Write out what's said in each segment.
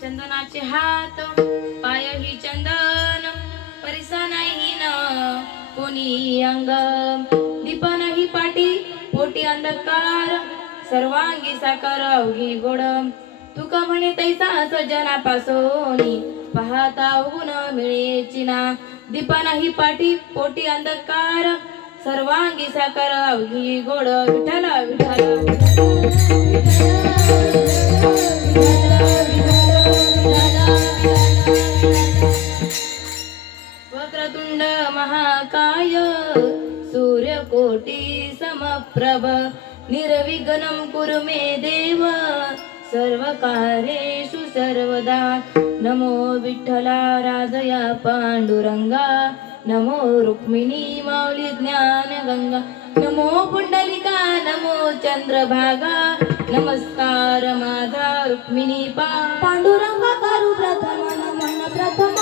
चंदनाचे हात पायही चंदन परिसा नाही न कोणी अंग दीपन ही पाटी पोटी अंधकार सर्वांगी साकर अवघी गोड तुका म्हणे तैसा सजनापासोनी पाहता उगुन मिळेची ना दीपन ही पाटी पोटी अंधकार सर्वांगी साकर अवघी गोड विठ्ठल विठ्ठल वक्रतुंड महाकाय सूर्यकोटी समप्रभ निर्विघ्नं कुरु मे देव सर्वकार्येषु सर्वदा नमो विठ्ठला राजया पांडुरंगा नमो रुक्मिणी माऊली ज्ञान गंगा नमो पुंडलिका नमो चंद्रभागा नमस्कार माझा रुक्मिणी पांडुरंगा करू प्रथम नमन प्रथम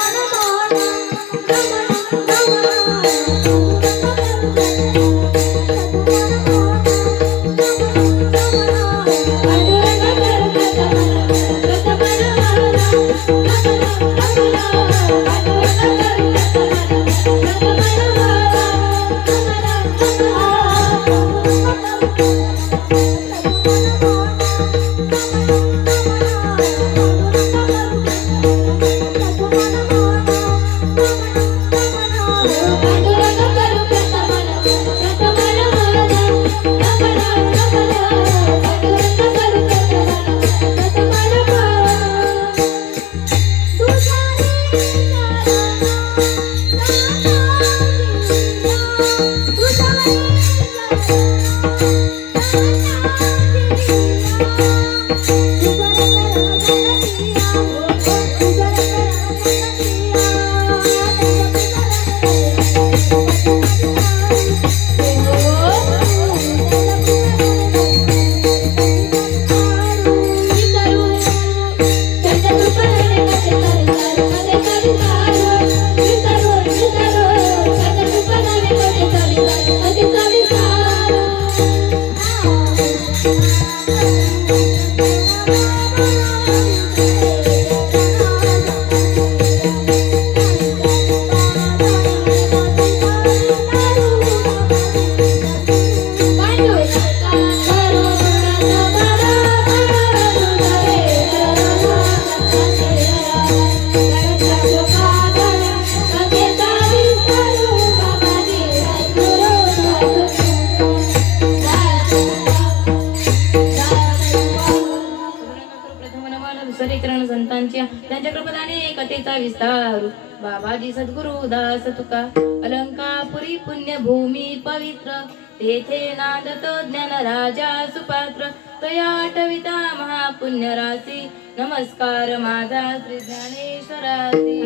अक्षरे चरण संतांच्या त्यांच्या कृपदाने कथेचा विस्तार बाबाजी सद्गुरु दास तुका अलंकापुरी पुण्यभूमी पवित्र तेथे नांदत ज्ञान राजा सुपात्र तया आठविता महापुण्य राशी नमस्कार माझा श्री ज्ञानेश्वरासी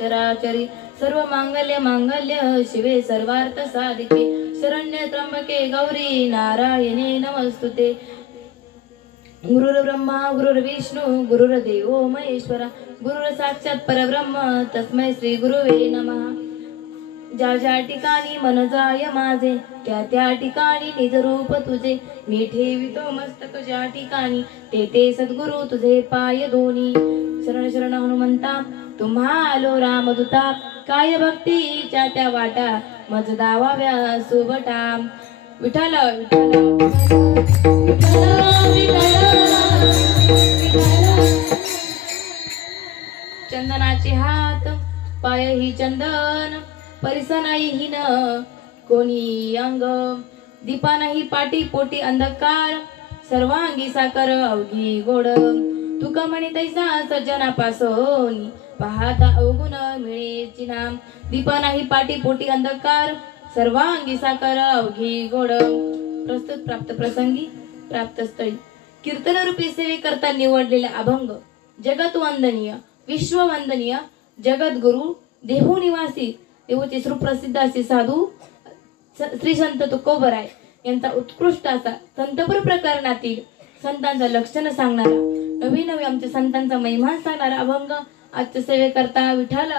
चराचरी सर्व मांगल्य मांगल्य शिवे सर्वार्थ साधिके शरण्य त्र्यंबके गौरी नारायणे नमस्तुते गुरुर्ब्रह्मा गुरुर्विष्णू गुरुर्देवो महेश्वरा गुरुर साक्षात परब्रह्म तस्मै श्री गुरुवे नमः ज्या ज्या ठिकाणी मन जाय माझे त्या त्या ठिकाणी निज रूप तुझे मी ठेवितो मस्तक ज्या ठिकाणी ते ते सद्गुरु तुझे पाय दोन्ही शरण शरण हनुमंता तुम्हा आलो रामदूता काय भक्तीच्या त्या वाटा मज दावाव्या सोबटा विठ्ठल चंदनाचे हात पाय ही चंदन परिसनाई हिन कोणी अंग दीपा नाही पाटी पोटी अंधकार सर्वांगी साकर अवघी गोड तुका म्हणे तैसा सज्जनापासून पाहता अवगुण मिळेची नाम दीपा नाही पाटी पोटी अंधकार सर्वांगी साकर अवघी गोड प्रस्तुत प्राप्त प्रसंगी प्राप्त स्थळी कीर्तन रूपी सेवे करता निवडलेले अभंग जगत वंदनीय विश्व वंदनीय जगद्गुरु देहू निवासी देवचे सुप्रसिद्ध असे साधू श्री संत तुकोबराय यांचा उत्कृष्ट असा संतपूर प्रकरणातील संतांचं लक्षण सांगणारा, नवी नवी आमच्या संतांचा महिमा सांगणारा अभंग आजच्या सेवेकरता विठ्ठल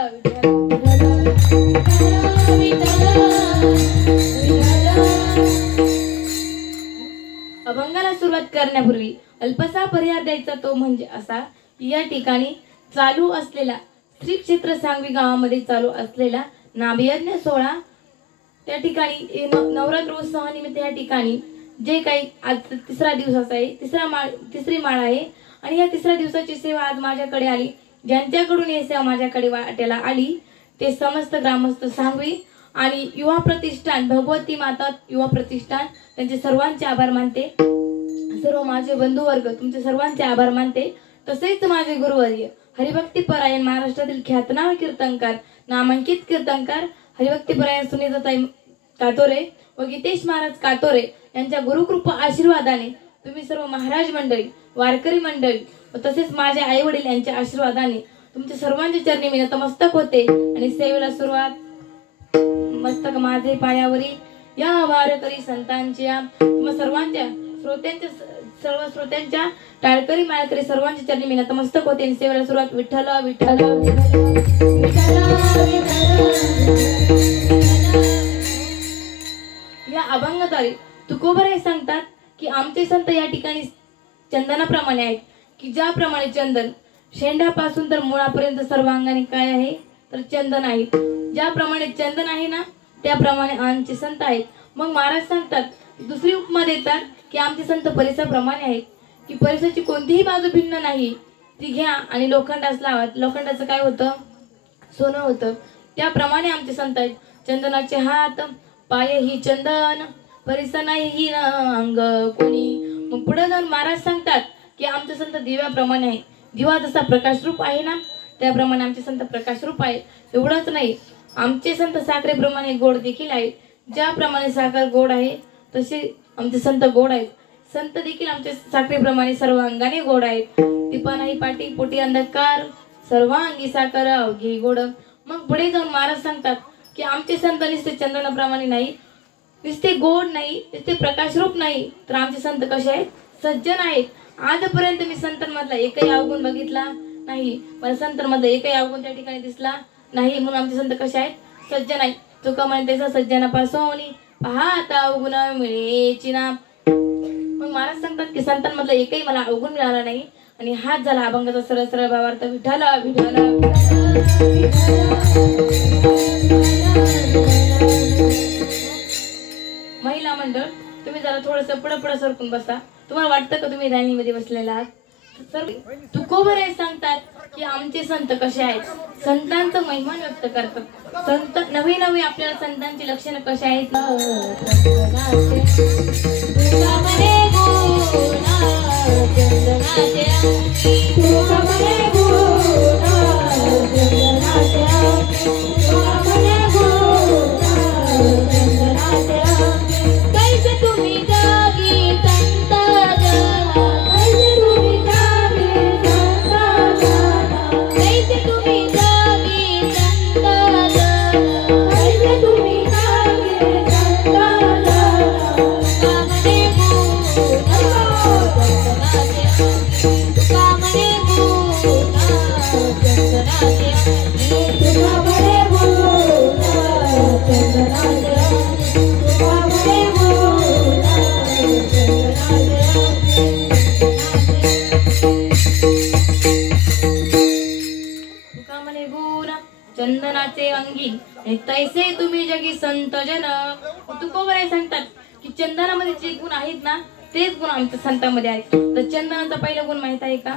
अभंगाला सुरुवात करण्यापूर्वी अल्पसा पर्याय द्यायचा तो म्हणजे असा, या ठिकाणी चालू असलेला श्री क्षेत्र सांगवी गावामध्ये चालू असलेला नामयज्ञ सोहळा, त्या ठिकाणी नवरात्र उत्सवानिमित्त या ठिकाणी जे काही आज तिसरा दिवसाचा आहे, तिसरी माळ आहे आणि या तिसऱ्या दिवसाची सेवा आज माझ्याकडे आली. ज्यांच्याकडून ही सेवा माझ्याकडे वाट्याला आली ते समस्त ग्रामस्थ सांगवी आणि युवा प्रतिष्ठान, भगवती माता युवा प्रतिष्ठान, त्यांचे सर्वांचे आभार मानते. सर्व माझे बंधुवर्ग तुमचे सर्वांचे आभार मानते. तसेच माझे गुरुवर्य हरिभक्तीपरायण महाराष्ट्रातील ख्यातनाम कीर्तनकार, नामांकित कीर्तनकार हरिभक्तीपरायण सुनीताताई कातोरे व गीतेश महाराज कातोरे यांच्या गुरुकृपा आशीर्वादाने तुम्ही सर्व महाराज मंडळी, वारकरी मंडळी व तसेच माझे आई वडील यांच्या आशीर्वादाने तुमच्या सर्वांच्या चरणी मी नतमस्तक होते आणि सेवेला सुरुवात मस्तक माझे पायावरील या वारकरी संतांच्या तुम्हा सर्वांच्या सर्व श्रोत्यांच्या टाळकरी माळकरी सर्वांच्या चरणी मी नतमस्तक होते आणि सेवेला सुरुवात विठ्ठल विठ्ठल या अभंगाद्वारे तुकोबराय सांगतात की आमचे संत या ठिकाणी चंदनाप्रमाणे आहेत, की ज्याप्रमाणे चंदन शेंड्यापासून तर मुळापर्यंत सर्वांगाने काय आहे तर चंदन आहे. ज्याप्रमाणे चंदन आहे ना त्याप्रमाणे आमचे संत आहेत. मग महाराज सांगतात, दुसरी उपमा देतात की आमचे संत परिसाप्रमाणे आहेत, की परिसाची कोणतीही बाजू भिन्न नाही, ती घ्या आणि लोखंडास लावा. लोखंडाचं काय होतं? सोनं होतं. त्याप्रमाणे आमचे संत आहेत. चंदनाचे हात पाय ही चंदन, परिसा नाही ही अंग कोणी. मग पुढे जाऊन महाराज सांगतात की आमचे संत दिव्याप्रमाणे आहे. दिवा जसा प्रकाशरूप आहे ना त्याप्रमाणे आमचे संत प्रकाशरूप आहेत. एवढंच नाही, आमचे संत साखरेप्रमाणे गोड देखील आहेत. ज्याप्रमाणे साखर गोड आहे तसे आमचे संत गोड आहेत. संत देखील आमच्या साखरेप्रमाणे सर्व अंगाने गोड आहेत. दीपा नाही पाटी पोटी अंधकार, सर्वांगी साखर अवघी गोड. मग पुढे जाऊन महाराज सांगतात की आमचे संत नुसते चंदनाप्रमाणे नाही, नुसते गोड नाही, नुसते प्रकाशरूप नाही, तर आमचे संत कसे आहेत? सज्जन आहेत. आजपर्यंत मी संतांमधला एकही अवगुण बघितला नाही, मला संतांमधला एकही अवगुण त्या ठिकाणी दिसला नाही. म्हणून आमचे संत कसे आहेत? सज्जन आहेत. तुका म्हणते सज्जनापासून पाहता अवगुण मिळेची ना. मग महाराज सांगतात की संतांमधला एकही मला अवगुण मिळाला नाही. आणि हाच झाला अभंगाचा सरळ सरळ भावार्थ विठ्ठल विठ्ठल. महिला मंडळ तुम्ही जरा थोडस पुढं सरकून बसा. तुम्हाला वाटतं का तुम्ही राणीमध्ये बसलेला आहात? सर तुकोबराय सांगतात की आमचे संत कसे आहेत? संतांचं महिमा व्यक्त करतात. संत नवी नवी आपल्याला संतांची लक्षणं कशी आहेत? चंदनाचे अंगी तैसे तुम्ही जगी संत जन. तुकोबराय सांगतात की चंदनामध्ये जे गुण आहेत ना तेच गुण आमच्या संतांमध्ये आहेत. तर चंदनाचा पहिला गुण माहित आहे का?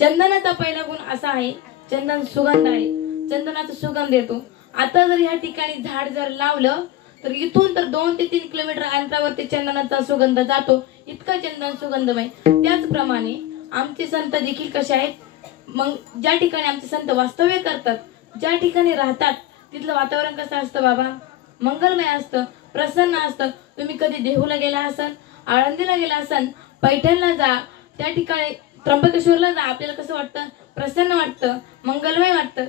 चंदनाचा पहिला गुण असा आहे, चंदन सुगंध आहे. चंदनाचा सुगंध येतो. आता जर ह्या ठिकाणी झाड जर लावलं तर इथून तर 2 ते 3 किलोमीटर अंतरावरती चंदनाचा सुगंध जातो. इतका चंदन सुगंधमय. त्याचप्रमाणे आमचे संत देखील कसे आहेत? मग ज्या ठिकाणी आमचे संत वास्तव्य करतात, ज्या ठिकाणी राहतात तिथलं वातावरण कसं असतं बाबा? मंगलमय असतं, प्रसन्न असतं. तुम्ही कधी देहूला गेला असाल, आळंदीला गेला असाल, पैठणला जा, त्या ठिकाणी त्र्यंबकेश्वरला जा, आपल्याला कसं वाटतं? प्रसन्न वाटतं, मंगलमय वाटतं.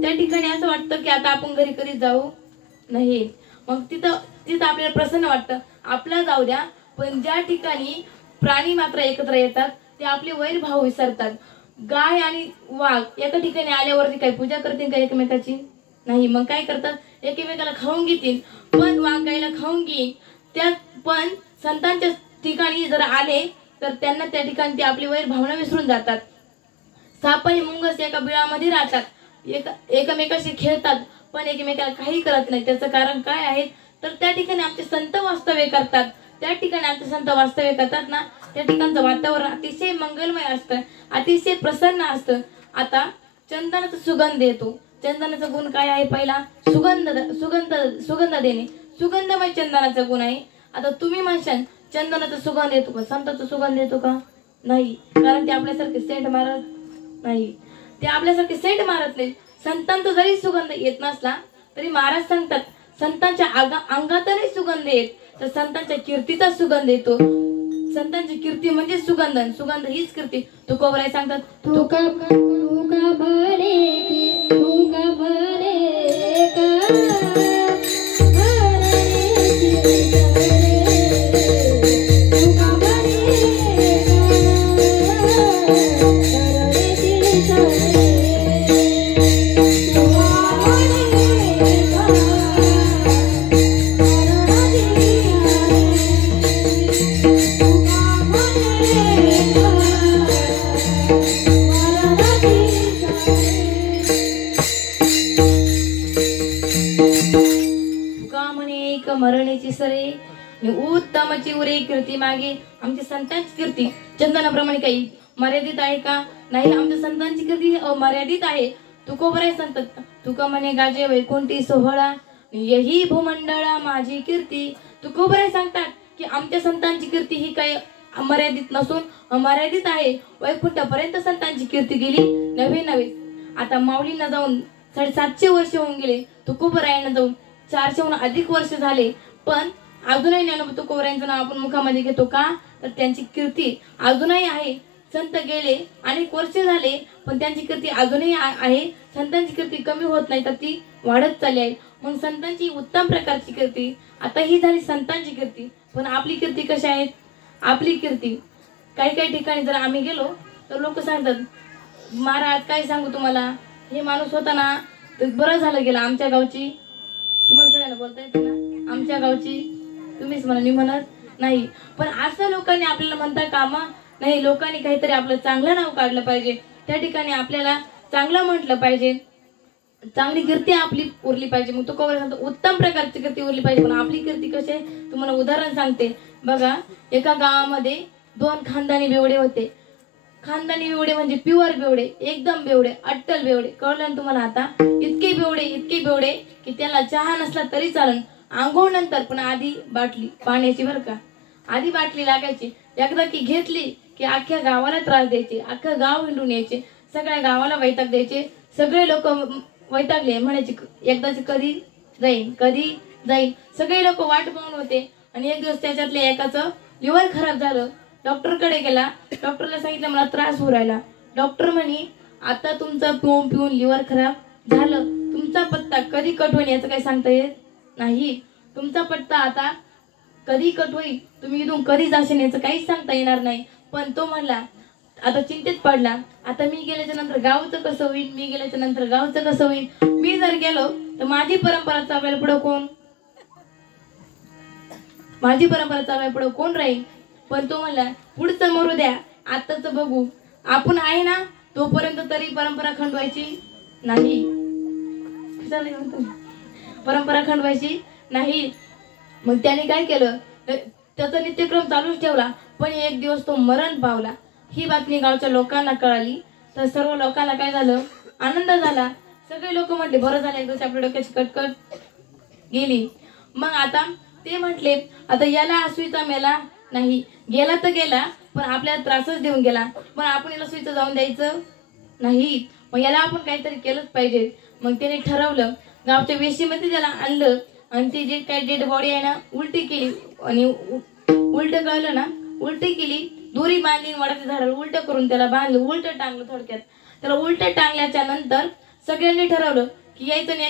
त्या ठिकाणी असं वाटतं की आता आपण घरी कधी जाऊ नाही. मग तिथं आपल्याला प्रसन्न वाटतं. आपल्याला जाऊ द्या, पण ज्या ठिकाणी प्राणी मात्र एकत्र येतात ते आपले वैर भाव विसरतात. गाय आणि वाघ एका ठिकाणी आल्यावरती काही पूजा करतील का एकमेकाची? नाही. मग काय करतात? एकमेकाला खाऊन घेतील. पण वाघ गायला खाऊन घेईन त्या पण संतांच्या ठिकाणी जर आले तर त्यांना त्या ठिकाणी ते आपली वैर भावना विसरून जातात. साप आणि मुंगस एका बिळामध्ये राहतात, एकमेकाशी खेळतात पण एकमेकाला काही करत नाही. त्याचं कारण काय आहे? तर त्या ठिकाणी आमचे संत वास्तव्य करतात. त्या ठिकाणी आमचे संत वास्तव्य करतात ना, त्या ठिकाणचं वातावरण अतिशय मंगलमय असतं, अतिशय प्रसन्न असतं. आता चंदनाचा सुगंध येतो. चंदनाचा गुण काय आहे? पहिला सुगंध सुगंध सुगंध देणे. सुगंधमय चंदनाचा गुण आहे. आता तुम्ही म्हणशाल चंदनाचा सुगंध येतो का? संताचा सुगंध येतो का? नाही. कारण ते आपल्यासारखे सेंट मारत नाही. ते आपल्यासारखे सेंट मारत नाही. संतांचा जरी सुगंध येत नसला तरी महाराज सांगतात संतांच्या अंगातही सुगंध येत तर संतांच्या कीर्तीचा सुगंध येतो. संतांची कीर्ती म्हणजे सुगंध, सुगंध हीच कीर्ती. तुकोबराय सांगतात तुका भरे मरणेची सरे उत्तमची उरे कीर्ती मागे. आमच्या संतांची कीर्ती चंदनाप्रमाणे काही मर्यादित आहे का? नाही. आमच्या संतांची कीर्ती मर्यादित आहे. तुकोबराय सांगतात तुका म्हणे गाजे वैकुंठी सोहळा यही भूमंडळा माझी कीर्ती. तुकोबराय सांगतात की आमच्या संतांची कीर्ती ही काही मर्यादित नसून अमर्यादित आहे. वैकुंठापर्यंत संतांची कीर्ती गेली नव्हे नव्हे. आता माऊलींना जाऊन 750 वर्ष होऊन गेले. तुकोबरायांना जाऊन 400हून अधिक वर्ष झाले. पण अजूनही ज्ञानोबा तुकोबरायांचं नाव आपण मुखामध्ये घेतो का? तर त्यांची कीर्ती अजूनही आहे. संत गेले अनेक वर्ष झाले पण त्यांची कीर्ती अजूनही आहे. संतांची कीर्ती कमी होत नाही तर ती वाढत चालली आहे. मग संतांची उत्तम प्रकारची कीर्ती. आता ही झाली संतांची कीर्ती. पण आपली कीर्ती कशी आहे? आपली कीर्ती काही काही ठिकाणी जर आम्ही गेलो तर लोक सांगतात महाराज काय सांगू तुम्हाला, हे माणूस होता ना तर बरं झालं गेला आमच्या गावची. तुम्हाला सगळ्यांना बोलता येते ना आमच्या गावची? तुम्हीच म्हणा, मी म्हणत नाही. पण असं लोकांनी आपल्याला म्हणता कामा नाही. लोकांनी काहीतरी आपलं चांगलं नाव काढलं पाहिजे. त्या ठिकाणी आपल्याला चांगलं म्हटलं पाहिजे. चांगली कीर्ती आपली उरली पाहिजे. मग तो कवर सांगतो उत्तम प्रकारची कीर्ती उरली पाहिजे. पण आपली कीर्ती कशी आहे? तुम्हाला उदाहरण सांगते बघा. एका गावामध्ये 2 खानदानी बेवडे होते. खानदानी बेवडे म्हणजे प्युअर बेवडे, एकदम बेवडे, अट्टल बेवडे. कळलं ना तुम्हाला? आता इतके बेवडे की त्याला चहा नसला तरी चालन, आंघोळ नंतर पण आधी बाटली पाण्याची बरं का, आधी बाटली लागायची. एकदा की घेतली की अख्ख्या गावाला त्रास द्यायचे, अख्खं गाव हिंडून यायचे, सगळ्या गावाला वैताग द्यायचे. सगळे लोक वैतागले, म्हणायचे एकदाच कधी जाईल. सगळे लोक वाट पाहून होते. आणि एक दिवस त्याच्यातल्या एकाचं लिव्हर खराब झालं. डॉक्टरकडे गेला. डॉक्टरला सांगितलं मला त्रास होऊ राहिला. डॉक्टर म्हणे आता तुमचं पिऊन लिव्हर खराब झालं, तुमचा पत्ता कधी कट होईल याचं काही सांगता येत नाही. तुमचा पत्ता आता कधी कट होईल, तुम्ही इथून कधी जाशील याचं काहीच सांगता येणार नाही. पण तो म्हणला आता चिंतेत पडला, आता मी गेल्याच्या नंतर गावचं कसं होईल, मी गेल्याच्या नंतर गावचं कसं होईल. मी जर गेलो तर माझी परंपरा चालवायला पुढं कोण, माझी परंपरा चालवायला पुढं कोण राहील. पण तो म्हणला पुढचं मरू द्या, आताच बघू, आपण आहे ना तोपर्यंत तरी परंपरा खंडवायची नाही. परंपरा खंडवायची नाही. मग त्याने काय केलं, त्याचा नित्यक्रम चालूच ठेवला. पण एक दिवस तो मरण पावला. ही बातमी गावच्या लोकांना कळाली तर सर्व लोकांना काय झालं, आनंद झाला. सगळे लोक म्हटले बरं झालं एक दिवस आपल्या डोक्याची कटकट गेली. मग आता ते म्हटले आता याला सुईचा मेला नाही, गेला तर गेला पण आपल्याला त्रासच देऊन गेला, पण आपण याला सुईचं जाऊन द्यायचं नाही. मग याला आपण काहीतरी केलंच पाहिजे. मग त्याने ठरवलं, गावच्या वेशीमध्ये त्याला आणलं आणि ती जे काही डेड बॉडी आहे ना उलटी केली आणि उलट कळलं ना, उलटी केली, दोरी बांधली, वडाच्या झाडाला उलट करून त्याला बांधलं, उलट टांगलं. थोडक्यात त्याला उलट टांगल्याच्या नंतर सगळ्यांनी ठरवलं की यायचं आणि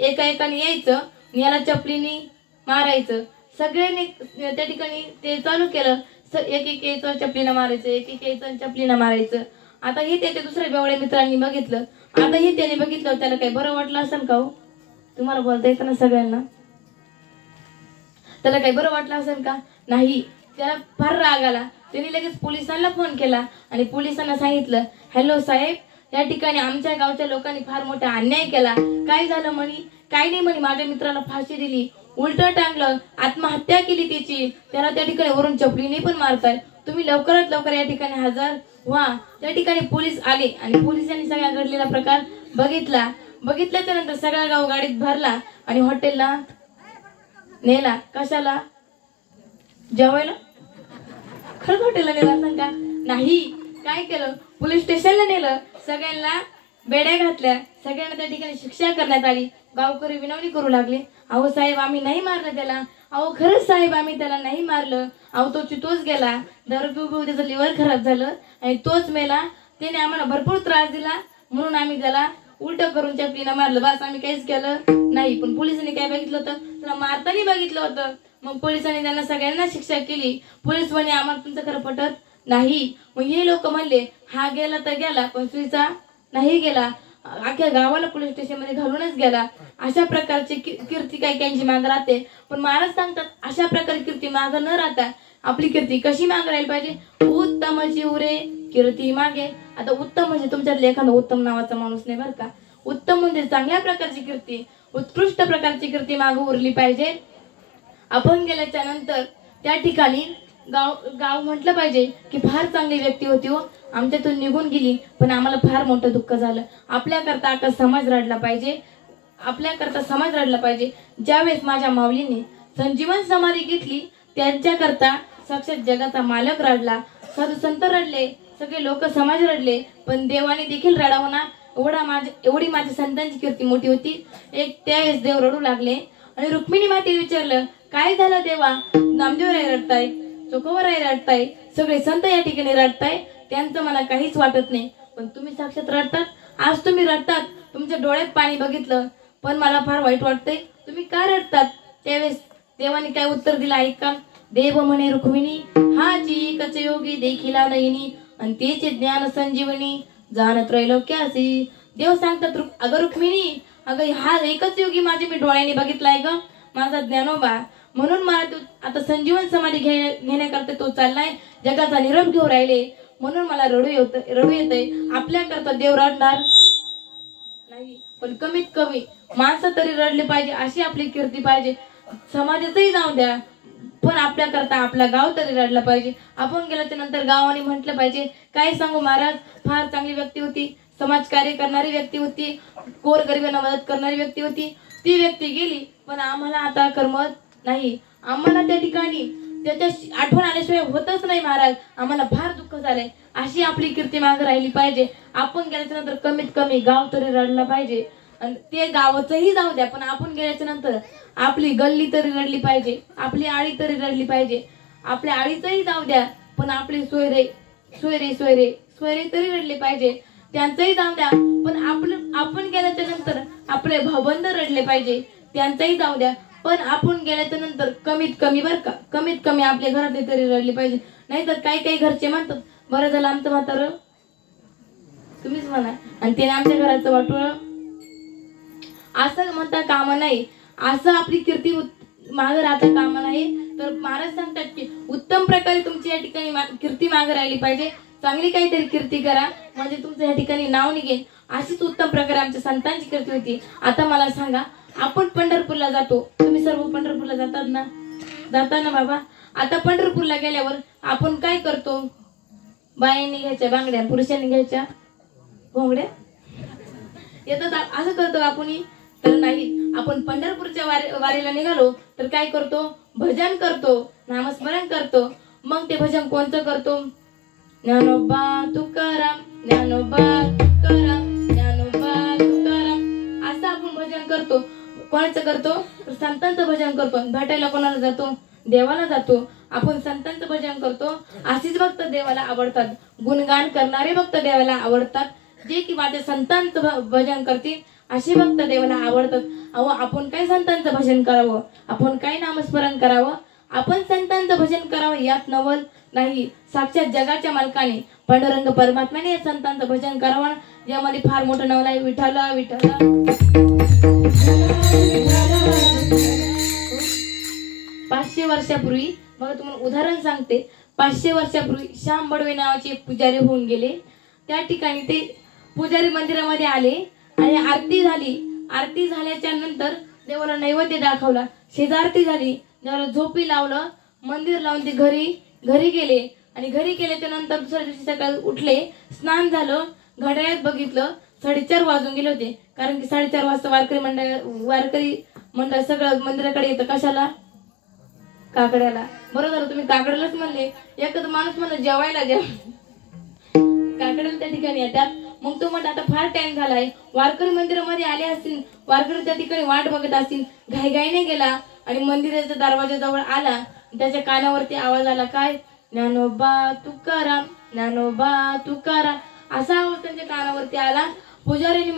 एकाने यायचं आणि याला चपलीने मारायचं. सगळ्यांनी त्या ठिकाणी ते चालू केलं. एक एक यायचं चपलीनं मारायचं, एक एक यायचं चपलीनं मारायचं. आता हे त्याच्या दुसऱ्या बेवड्या मित्रांनी बघितलं. आता हे त्याने बघितलं, त्याला काही बरं वाटलं असेल का हो? तुम्हाला बोलता येतं ना सगळ्यांना? त्याला काही बरं वाटलं असेल का? नाही. त्याला फार राग आला. त्यांनी लगेच पोलिसांना फोन केला आणि पोलिसांना सांगितलं, हॅलो साहेब, या ठिकाणी आमच्या गावच्या लोकांनी फार मोठा अन्याय केला. काय झालं म्हणे? काय नाही म्हणे, माझ्या मित्राला फाशी दिली, उलट टांगलं, आत्महत्या केली त्याची. त्याला त्या ठिकाणी वरून चपलीने पण मारताय. तुम्ही लवकरात लवकर या ठिकाणी हजर व्हा. त्या ठिकाणी पोलीस आले आणि पोलिसांनी सगळा घडलेला प्रकार बघितला. बघितल्याच्या नंतर सगळा गाव गाडीत भरला आणि हॉटेलला नेला. कशाला? जेवायला? खरंच हॉटेलला नेला असं का? नाही. काय केलं? पोलीस स्टेशनला नेलं. सगळ्यांना बेड्या घातल्या. सगळ्यांना त्या ठिकाणी शिक्षा करण्यात आली. गावकरी विनवणी करू लागले, अहो साहेब आम्ही नाही मारलं त्याला. अहो खरंच साहेब आम्ही त्याला नाही मारलं. अहो तोच गेला, दारू पिऊन त्याचं लिव्हर खराब झालं आणि तोच मेला. त्याने आम्हाला भरपूर त्रास दिला म्हणून आम्ही त्याला उलट करून चपलीनं मारलं. बस, आम्ही काहीच केलं नाही. पण पोलिसांनी काय बघितलं होतं? त्याला मारताना बघितलं होतं. मग पोलिसांनी त्यांना सगळ्यांना शिक्षा केली. पोलीस म्हणे आम्हाला तुमचं खरं पटत नाही. मग हे लोक म्हणले, हा गेला तर गेला पण सुईचा नाही गेला. अख्ख्या गावाला पोलीस स्टेशन मध्ये घालूनच गेला. अशा प्रकारची कीर्ती काही काहींची माग राहते. पण महाराज सांगतात, अशा प्रकारे कीर्ती माग न राहता आपली कीर्ती कशी माग राहील पाहिजे? उत्तम जीवरे कीर्ती मागे. आता उत्तम म्हणजे तुमच्यातले एखादा उत्तम नावाचा माणूस नाही बरं का. उत्तम म्हणजे चांगल्या प्रकारची कीर्ती, उत्कृष्ट प्रकारची कीर्ती माग उरली पाहिजे. आपण गेल्याच्या नंतर त्या ठिकाणी गाव म्हटलं पाहिजे की फार चांगली व्यक्ती होती हो, आमच्यातून निघून गेली पण आम्हाला फार मोठं दुःख झालं. आपल्याकरता अख्खा समाज रडला पाहिजे. आपल्याकरता समाज रडला पाहिजे. ज्यावेळेस माझ्या माऊलीने संजीवन समाधी घेतली त्यांच्याकरता साक्षात जगाचा मालक रडला, साधू संत रडले, सगळे लोक समाज रडले. पण देवाने देखील रडावं ना. एवढी माझ्या संतांची कीर्ती मोठी होती. एक त्यावेळेस देव रडू लागले आणि रुक्मिणी मातेने विचारलं, काय झालं देवा? नामदेव राय रडताय, चोखोबा राय रडताय, सगळे संत या ठिकाणी रडताय, त्यांचं मला काहीच वाटत नाही, पण तुम्ही साक्षात रडतात. आज तुम्ही रडतात, तुमच्या डोळ्यात पाणी बघितलं पण मला फार वाईट वाटतंय. तुम्ही का रडतात? त्यावेळेस देवाने काय उत्तर दिलं ऐका. देव म्हणे रुक्मिणी, हा जी कच योगी देखिला नयनी आणि तेचे ज्ञान संजीवनी जाण त्रैलोक्यासी. देव सांगतात, अगं रुक्मिणी, अगं हा एकच योगी माझे मी डोळ्याने बघितलाय ग, माझा ज्ञानोबा. म्हणून मला तो आता संजीवन समाधी घेण्याकरता तो चाललाय, जगाचा निरोप घेऊन राहिले. म्हणून मला रडू येतंय. आपल्याकरता देव रडणार नाही, पण कमीत कमी माणसं तरी रडले पाहिजे, अशी आपली कीर्ती पाहिजे. समाजातही जाऊ द्या पण आपल्याकरता आपला गाव तरी रडला पाहिजे. आपण गेल्याच्या नंतर गावाने म्हटलं पाहिजे, काय सांगू महाराज, फार चांगली व्यक्ती होती, समाजकार्य करणारी व्यक्ती होती, गोरगरिबांना मदत करणारी व्यक्ती होती. ती व्यक्ती गेली पण आम्हाला आता करमत नाही. आम्हाला त्या ठिकाणी त्याच्या आठवण आल्याशिवाय होतच नाही महाराज. आम्हाला फार दुःख झालंय. अशी आपली कीर्ती मागे राहिली पाहिजे. आपण गेल्याच्या नंतर कमीत कमी गाव तरी रडला पाहिजे. आणि ते गावाचंही जाऊ द्या पण आपण गेल्याच्या नंतर आपली गल्ली तरी रडली पाहिजे, आपली आळी तरी रडली पाहिजे. आपल्या आळीचंही जाऊ द्या पण आपली सोयरे तरी रडले पाहिजे. त्यांचंही जाऊ द्या पण आपण गेल्याच्या नंतर आपले भावबंद रडले पाहिजे. त्यांचंही जाऊ द्या पण आपण गेल्याच्या नंतर कमीत कमी बरं का, कमीत कमी आपल्या घरातले तरी रडले पाहिजे. नाहीतर काही घरचे म्हणतात, बरं झालं आमचं म्हातारं, तुम्हीच म्हणा, आणि त्याने आमच्या घराचं वाटोळं. असं म्हणता कामा नाही. असं आपली कीर्ती मागे राहता कामा नाही. तर महाराज सांगतात की उत्तम प्रकारे तुमची या ठिकाणी कीर्ती मागे राहिली पाहिजे. चांगली काहीतरी कीर्ती करा म्हणजे तुमचं या ठिकाणी नाव निघेल. अशीच उत्तम प्रकारे आमच्या संतांची कीर्ती होती. आता मला सांगा, आपण पंढरपूरला जातो, तुम्ही सर्व पंढरपूरला जाता ना बाबा. आता पंढरपूरला गेल्यावर आपण काय करतो? बायांनी घ्यायच्या बांगड्या, पुरुषांनी घ्यायच्या घोंगड्या येतात, असं करतो आपण? तर नाही. आपण पंढरपूरच्या वारीला निघालो तर काय करतो? भजन करतो, नामस्मरण करतो. मग ते भजन कोणतं करतो? ज्ञानोबा तुकाराम, ज्ञानोबा तुकाराम, ज्ञानोबा तुकाराम, असं आपण भजन करतो. कोणाचं करतो? संतांचं भजन करतो. भेटायला कोणाला जातो? देवाला जातो. आपण संतांचं भजन करतो. अशीच भक्त देवाला आवडतात. गुणगान करणारे भक्त देवाला आवडतात. जे की माझ्या संतांचं भजन करतील असे भक्त देवाला आवडतात. अहो आपण काय संतांचं भजन करावं, आपण काय नामस्मरण करावं, आपण संतांचं भजन करावं यात नवल. नाही, साक्षात जगाच्या मालकाने पांडुरंग परमात्म्याने या संतांचं भजन करावं, ज्यामध्ये फार मोठं नाव आहे विठ्ठल विठ्ठल. 500 वर्षापूर्वी, बघा तुम्हाला उदाहरण सांगते, 500 वर्षापूर्वी श्याम बडवे नावाचे एक पुजारी होऊन गेले. त्या ठिकाणी ते पुजारी मंदिरामध्ये आले आणि आरती झाली. आरती झाल्याच्या नंतर देवाला नैवेद्य दाखवला. शेजारती झाली, देवाला झोपी लावलं, मंदिर लावून ते घरी गेले आणि घरी गेल्याच्या नंतर दुसऱ्या दिवशी सकाळी उठले, स्नान झालं, घड्याळात बघितलं 4:30 वाजून गेले होते. कारण की 4:30 वाजता वारकरी मंडळ सगळं मंदिराकडे येतं. कशाला? काकड्याला. बरोबर, तुम्ही काकड्यालाच म्हणले. एखादा माणूस म्हणलं जेवायला काकड्याला त्या ठिकाणी येतात. मग तो म्हणत आता फार टाइम झालाय, वारकरी मंदिरामध्ये आले असतील, वारकरी त्या ठिकाणी वाट बघत असतील. घाईघाईने गेला आणि मंदिराच्या दरवाजाजवळ आला. त्याच्या कानावरती आवाज आला, काय? ज्ञानोबा तुकाराम, ज्ञानोबा तुकाराम, असा आवाज त्यांच्या कानावरती आला. पुजाऱ्यांनी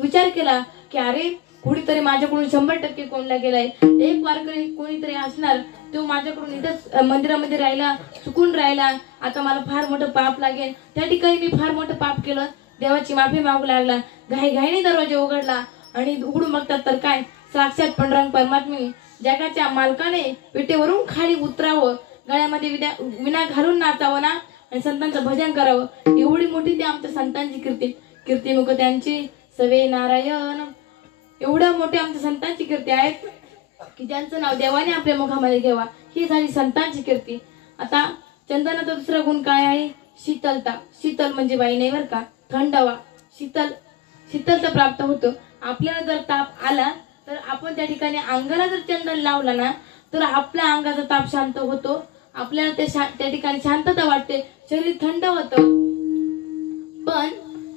विचार केला की अरे, कुणीतरी माझ्याकडून 100% कोणला गेलाय. एक वारकरी कोणीतरी असणार, तो माझ्याकडून इथंच मंदिरामध्ये राहिला, चुकून राहिला. आता मला फार मोठं पाप लागेल. त्या ठिकाणी मी फार मोठं पाप केलं. देवाची माफी मागू लागला. घाईघाईने दरवाजा उघडला आणि उघडून बघतात तर काय, साक्षात पांडुरंग परमात्मे जगाच्या मालकाने विटेवरून खाली उतरावं, गळ्यामध्ये विना घालून नाचावं ना आणि संतांचं भजन करावं. एवढी मोठी ती आमच्या संतांची कीर्तिमुख त्यांची सवे नारायण. एवढ्या मोठ्या आमच्या संतांची कीर्ती आहे की ज्यांचं नाव देवाने आपल्या मुखामध्ये घ्यावा. ही झाली संतांची कीर्ती. आता चंदनाचा दुसरा गुण काय आहे? शीतलता. शीतल म्हणजे बाई नाही बरं का, थंडवा. शीतलता प्राप्त होतं. आपल्याला जर ताप आला तर आपण त्या ठिकाणी अंगाला जर चंदन लावला ना तर आपल्या अंगाचा ताप शांत होतो. आपल्याला त्या ठिकाणी शांतता वाटते, शरीर थंड होतं. पण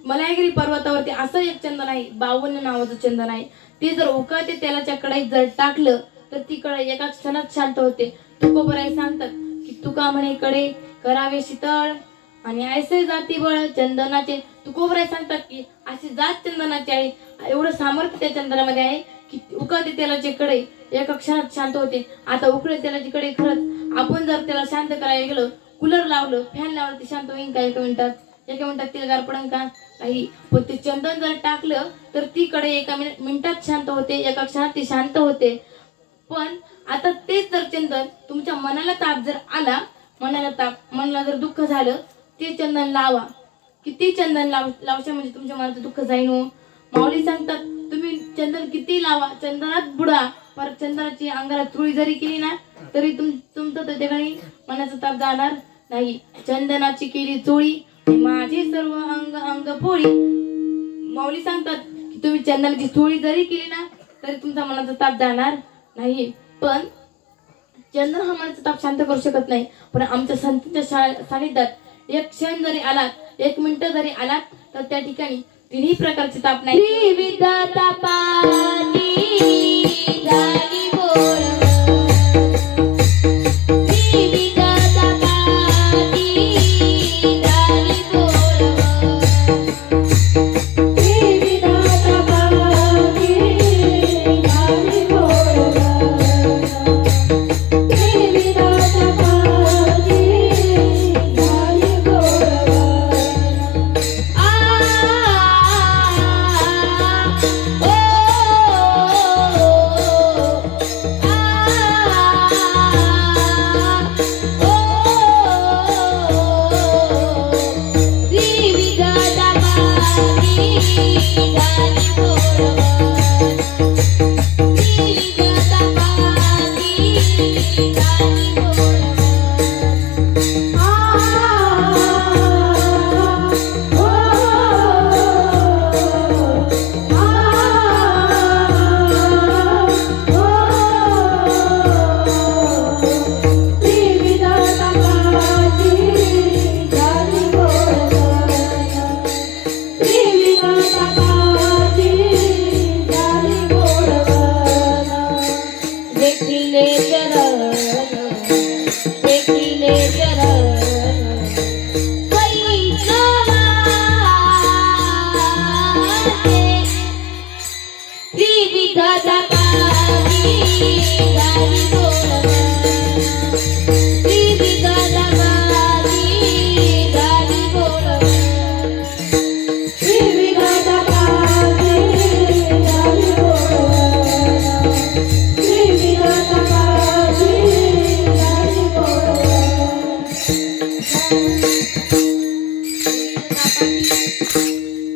मलायगिरी पर्वतावरती असं एक चंदन आहे, 52 नावाचं चंदन आहे. ते जर उकळते तेलाच्या कढईत जर टाकलं तर ती कढई एका क्षणात शांत होते. तुकोबराई सांगतात की तुका म्हणे कडे करावे शीतळ आणि ऐसे जाती बळ चंदनाचे. तुकोबराई सांगतात की अशी जात चंदनाची आहे, एवढं सामर्थ्य त्या चंदनामध्ये आहे की उकळते तेलाची कढई एका क्षणात शांत होते. आता उकळते तेलाची कढई खरंच आपण जर त्याला शांत करायला गेलो, कूलर लावलं, फॅन लावलं, ते शांत होईल का? एका मिनिटात तेल गार पडन का? काही. पण ते चंदन जर टाकलं तर ती कढई एका मिनिटात शांत होते, एका क्षणात ती शांत होते. पण आता तेच जर चंदन तुमच्या मनाला ताप जर आला, मनाला जर दुःख झालं, ते चंदन लावा. किती चंदन लावशा म्हणजे तुमच्या मनाचं दुःख जाईन हो. माऊली सांगतात तुम्ही चंदन किती लावा, चंदनात बुडा, पर चंदनाची अंगाला तुळी जरी केली ना तरी तुमचं त्या ठिकाणी मनाचा ताप जाणार नाही. चंदनाची केली चोळी माझे सर्व अंग पोळी. माऊली सांगतात की तुम्ही चंदनाची चोळी जरी केली ना तरी तुमचा मनाचा ताप जाणार नाही. पण चंदन हा मनाचा ताप शांत करू शकत नाही. पण आमच्या संतांच्या सानिध्यात एक क्षण जरी आलात, 1 मिनिट जरी आलात तर त्या ठिकाणी 3 प्रकारचे ताप नाही. त्रिविध तापानी झाली बोल, त्रिविध तापानी झाली बोल, त्रिविध तापानी झाली बोल, त्रिविध तापानी झाली बोल. आ ओ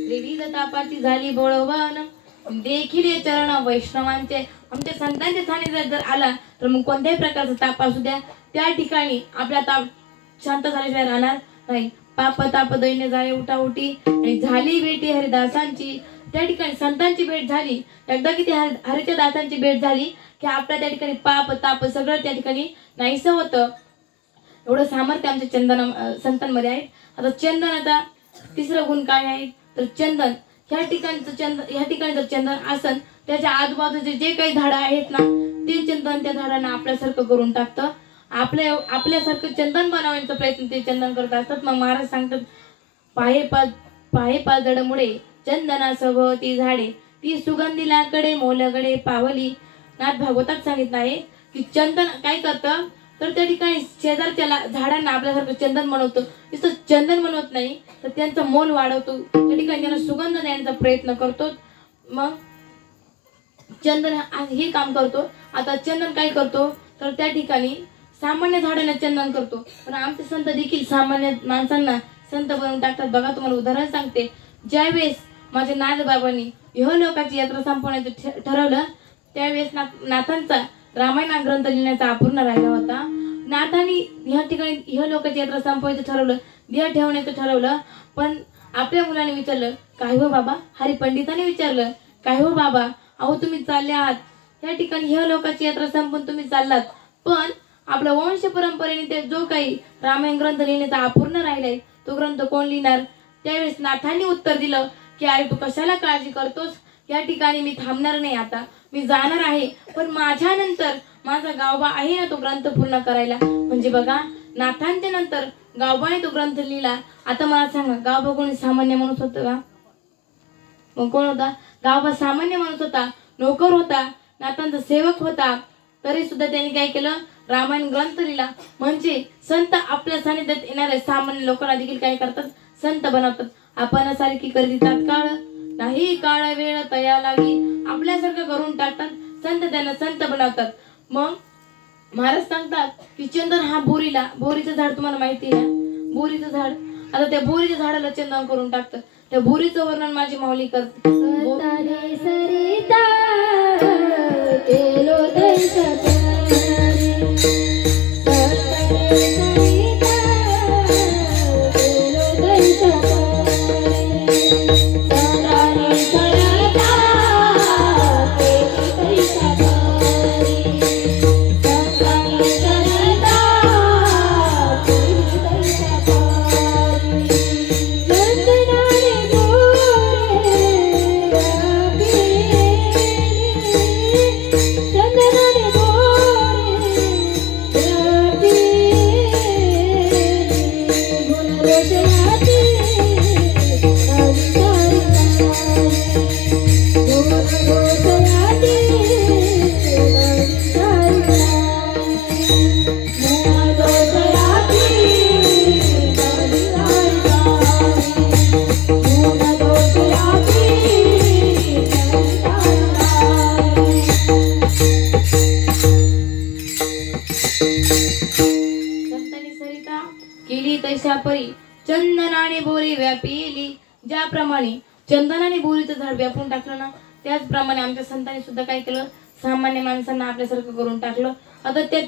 विविध तापाची झाली बोळवण देखील चरण वैष्णवांचे आमच्या संतांच्या सानिध्यात जर आला तर मग कोणत्याही प्रकारचा ताप असू द्या त्या ठिकाणी आपला ताप शांत झाल्याशिवाय राहणार नाही. पाप ताप दैन्य जाळे उठाउठी आणि झाली भेटी हरिदासांची. त्या ठिकाणी संतांची भेट झाली एकदा की हरीच्या दासांची भेट झाली की आपल्या त्या ठिकाणी पाप ताप सगळं त्या ठिकाणी नाहीसं होतं. एवढं सामर्थ्य आमच्या संतांमध्ये आहे. आता चंदनाचा तिसरा गुण काय आहे तर चंदन ह्या ठिकाणी जर चंदन असन त्याच्या आजूबाजूचे जे काही झाडं आहेत ना ते चंदन त्या झाडांना आपल्यासारखं करून टाकतं. आपल्यासारखं चंदन बनवण्याचा प्रयत्न ते चंदन करत असतात. मग महाराज सांगतात पाहे पाजडमुळे चंदना सभोवती झाडे ती सुगंधी लाकडे मोलगडे पावली. नाथ भागवतात सांगितलं आहे की चंदन काय करतं तर त्या ठिकाणी शेजारच्या झाडांना आपल्यासारखं चंदन बनवतो. नुसतं चंदन बनवत नाही तर त्यांचा मोल वाढवतो. त्या ठिकाणी त्यांना सुगंध देण्याचा प्रयत्न करतो. मग चंदन हे काम करतो. आता चंदन काय करतो तर त्या ठिकाणी सामान्य झाडांना चंदन करतो पण आमचे संत देखील सामान्य माणसांना संत बनवून टाकतात. बघा तुम्हाला उदाहरण सांगते. ज्यावेळेस माझ्या नाथबाबांनी इहलोकाची यात्रा संपवण्याचं ठरवलं त्यावेळेस नाथांचा रामायण ग्रंथ लिहिण्याचा अपूर्ण राहिला होता. नाथांनी ह्या ठिकाणी इहलोकाची यात्रा संपवायचं ठरवलं, देह ठेवण्याचं ठरवलं. पण आपल्या मुलाने विचारलं काय हो बाबा. हरिपंडिताने विचारलं काय हो बाबा अहो तुम्ही चालले आहात या ठिकाणी इहलोकाची यात्रा संपवून तुम्ही चाललात पण आपला वंश परंपरेने ते जो काही रामायण ग्रंथ लिहिण्याचा अपूर्ण राहिलाय तो ग्रंथ कोण लिहिणार. त्यावेळेस नाथांनी उत्तर दिलं की अरे तू कशाला काळजी करतोस. या ठिकाणी मी थांबणार नाही. आता मी जाणार आहे पण माझ्या नंतर माझा गावबा आहे ना तो ग्रंथ पूर्ण करायला. म्हणजे बघा नाथांच्या नंतर गावबाने तो ग्रंथ लिहिला. आता मला सांगा गावबा कोणी सामान्य माणूस होतं का. मग कोण होता. गावबा सामान्य माणूस होता, नोकर होता, नाथांचा सेवक होता. तरी सुद्धा त्यांनी काय केलं रामायण ग्रंथ लिहिला. म्हणजे संत आपल्या सानिध्यात येणाऱ्या सामान्य लोकांना देखील काय करतात संत बनवतात. आपण सारखी करीत तात्काळ नाही काळ वेळ तया लागी आपल्यासारखं करून टाकतात. संत त्यांना संत बनवतात. मग महाराज सांगतात की चंदन हा बोरीचं झाड तुम्हाला माहिती आहे ना. बोरीचं झाड आता त्या बोरीच्या झाडाला चंदन करून टाकतं. त्या बोरीचं वर्णन माझी माऊली करते. चंदनाने बोरी व्यापिली. ज्याप्रमाणे चंदनाने बोरीचं झाड व्यापून टाकलं ना त्याचप्रमाणे आमच्या संतांनी सुद्धा काय केलं सामान्य माणसांना आपल्यासारखं करून टाकलं. आता त्या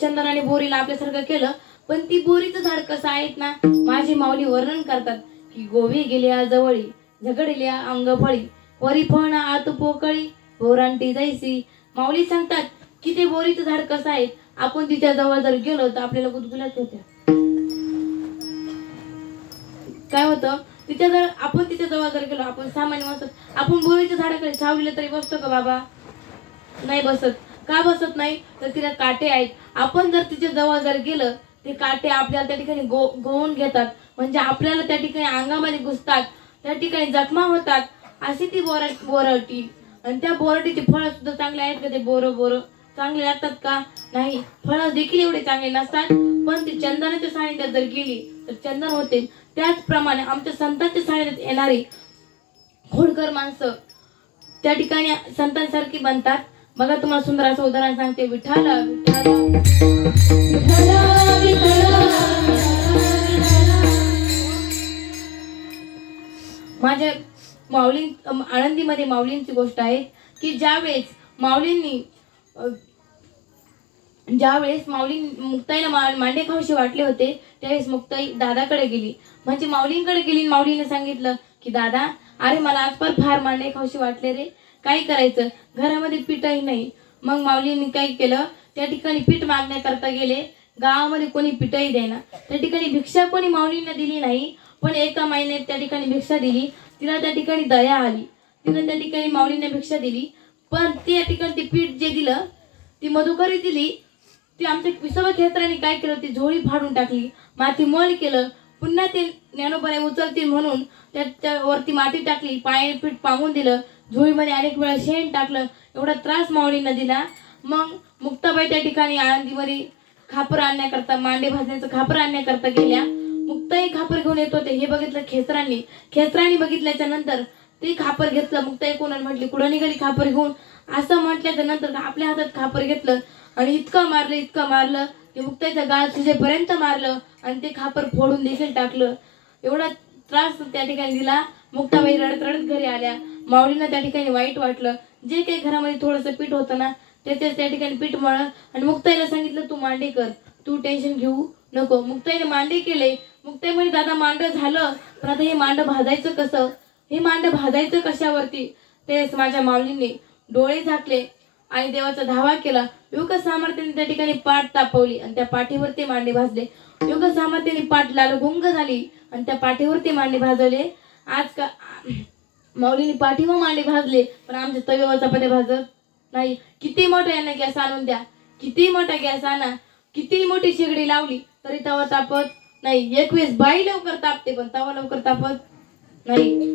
चंदनाने बोरीला आपल्यासारखं केलं पण ती बोरीचं झाड कसं आहेत ना माझी माऊली वर्णन करतात की गोवी गेल्या जवळी झगडल्या अंग फळी वरी फळना आत पोकळी बोरांटी जैसी. माऊली सांगतात की ते बोरीचं झाड कसं आहे. आपण तिच्या जवळ जर गेलो तर आपल्याला गुदगुल्याच होत्या. काय होतं आपण तिच्या जवळ जर गेलो आपण सामान्य माणूस आपण बोरीच्या झाडाकडे सावलीला तरी बसतो का बाबा. नाही बसत. का बसत नाही तर तिला काटे आहेत. आपण जर तिच्या जवळ जर गेलं ते काटे आपल्याला त्या ठिकाणी गोवून घेतात. म्हणजे आपल्याला त्या ठिकाणी अंगामध्ये घुसतात, त्या ठिकाणी जखमा होतात. अशी ती बोरटी. आणि त्या बोरटीची फळं सुद्धा चांगले आहेत का. ते बोर चांगले लागतात का नाही. फळं देखील एवढे चांगले नसतात पण ती चंदनाच्या सानिध्यात जर गेली तर चंदन होते. त्याचप्रमाणे आमच्या संतांच्या सानिध्यात येणारी खोडकर माणसं त्या ठिकाणी संतांसारखी बनतात. बघा तुम्हाला सुंदर असं उदाहरण सांगते. विठ्ठल विठ्ठल विठ्ठल आळंदीमध्ये माऊलींची गोष्ट आहे की ज्यावेळेस माऊली मुक्ताईला मांडे खाऊशी वाटले होते त्यावेळेस मुक्ताई दादाकडे गेली, म्हणजे माऊलींकडे गेली. माऊलीने सांगितलं की दादा, अरे मला आजपर फार मांडे खाऊशी वाटले रे, काय करायचं, घरामध्ये पीठही नाही. मग माऊलींनी काय केलं, त्या ठिकाणी पीठ मागण्याकरता गेले. गावामध्ये कोणी पीठही देना. त्या ठिकाणी भिक्षा कोणी माऊलींना दिली नाही, पण एका महिन्यात त्या ठिकाणी भिक्षा दिली. तिला त्या ठिकाणी दया आली, तिला त्या ठिकाणी माऊलींना भिक्षा दिली. पण त्या ठिकाणी ते पीठ जे दिलं, ती मधुकरी दिली, ती आमच्या विसोबा खेत्राने काय केलं, ती झोळी फाडून टाकली, माती मळ केलं. पुन्हा ते ज्ञानोबाई उचलतील म्हणून त्यावरती माती टाकली, पायाने पीठ पांगून दिलं, झोळीमध्ये अनेक वेळा शेण टाकलं. एवढा त्रास माऊलींना दिला. मग मुक्ताबाई त्या ठिकाणी आळंदीमध्ये खापर आणण्याकरता, मांडे भाजण्याचं खापर आणण्याकरता गेल्या. मुक्ताई खापर घेऊन येत होते हे बघितलं खेचरांनी बघितल्याच्या नंतर ते खापर घेतलं. मुक्ताई कोणाला म्हटली, कुठं निघाली खापर घेऊन, असं म्हटल्याच्या नंतर आपल्या हातात खापर घेतलं आणि इतकं मारलं की मुक्ताईचा गाळ सुजेपर्यंत मारलं आणि ते खापर फोडून देखील टाकलं. एवढा त्रास त्या ठिकाणी दिला. मुक्ताबाई रडत रडत घरी आल्या. माऊलींना त्या ठिकाणी वाईट वाटलं. जे काही घरामध्ये थोडंसं पीठ होतं ना, त्या ठिकाणी पीठ मळलं आणि मुक्ताईला सांगितलं तू मांडे कर, तू टेन्शन घेऊ नको. मुक्ताईने मांडे केले. मुक्ताई म्हणे दादा मांड झालं, पण आता हे मांड भाजायचं कसं, हे मांड भाजायचं कशावरती. तेच माझ्या माऊलीने डोळे झाकले आणि देवाचा धावा केला. योग सामर्थ्याने त्या ठिकाणी पाठ तापवली आणि त्या पाठीवरती मांडे भाजले. योग सामर्थ्याने पाठ लालगुंग झाली आणि त्या पाठीवरती मांडे भाजवले. आज का माऊलीने पाठीवर मांडे भाजले, पण आमच्या तव्यावर चपात्या भाजत नाही. किती मोठा यांना गॅस आणून द्या, किती मोठा गॅस आणा, किती मोठी शेगडी लावली तरी तवा तापत नाही. 21 बाई लवकर तापते पण तवा लवकर तापत नाही.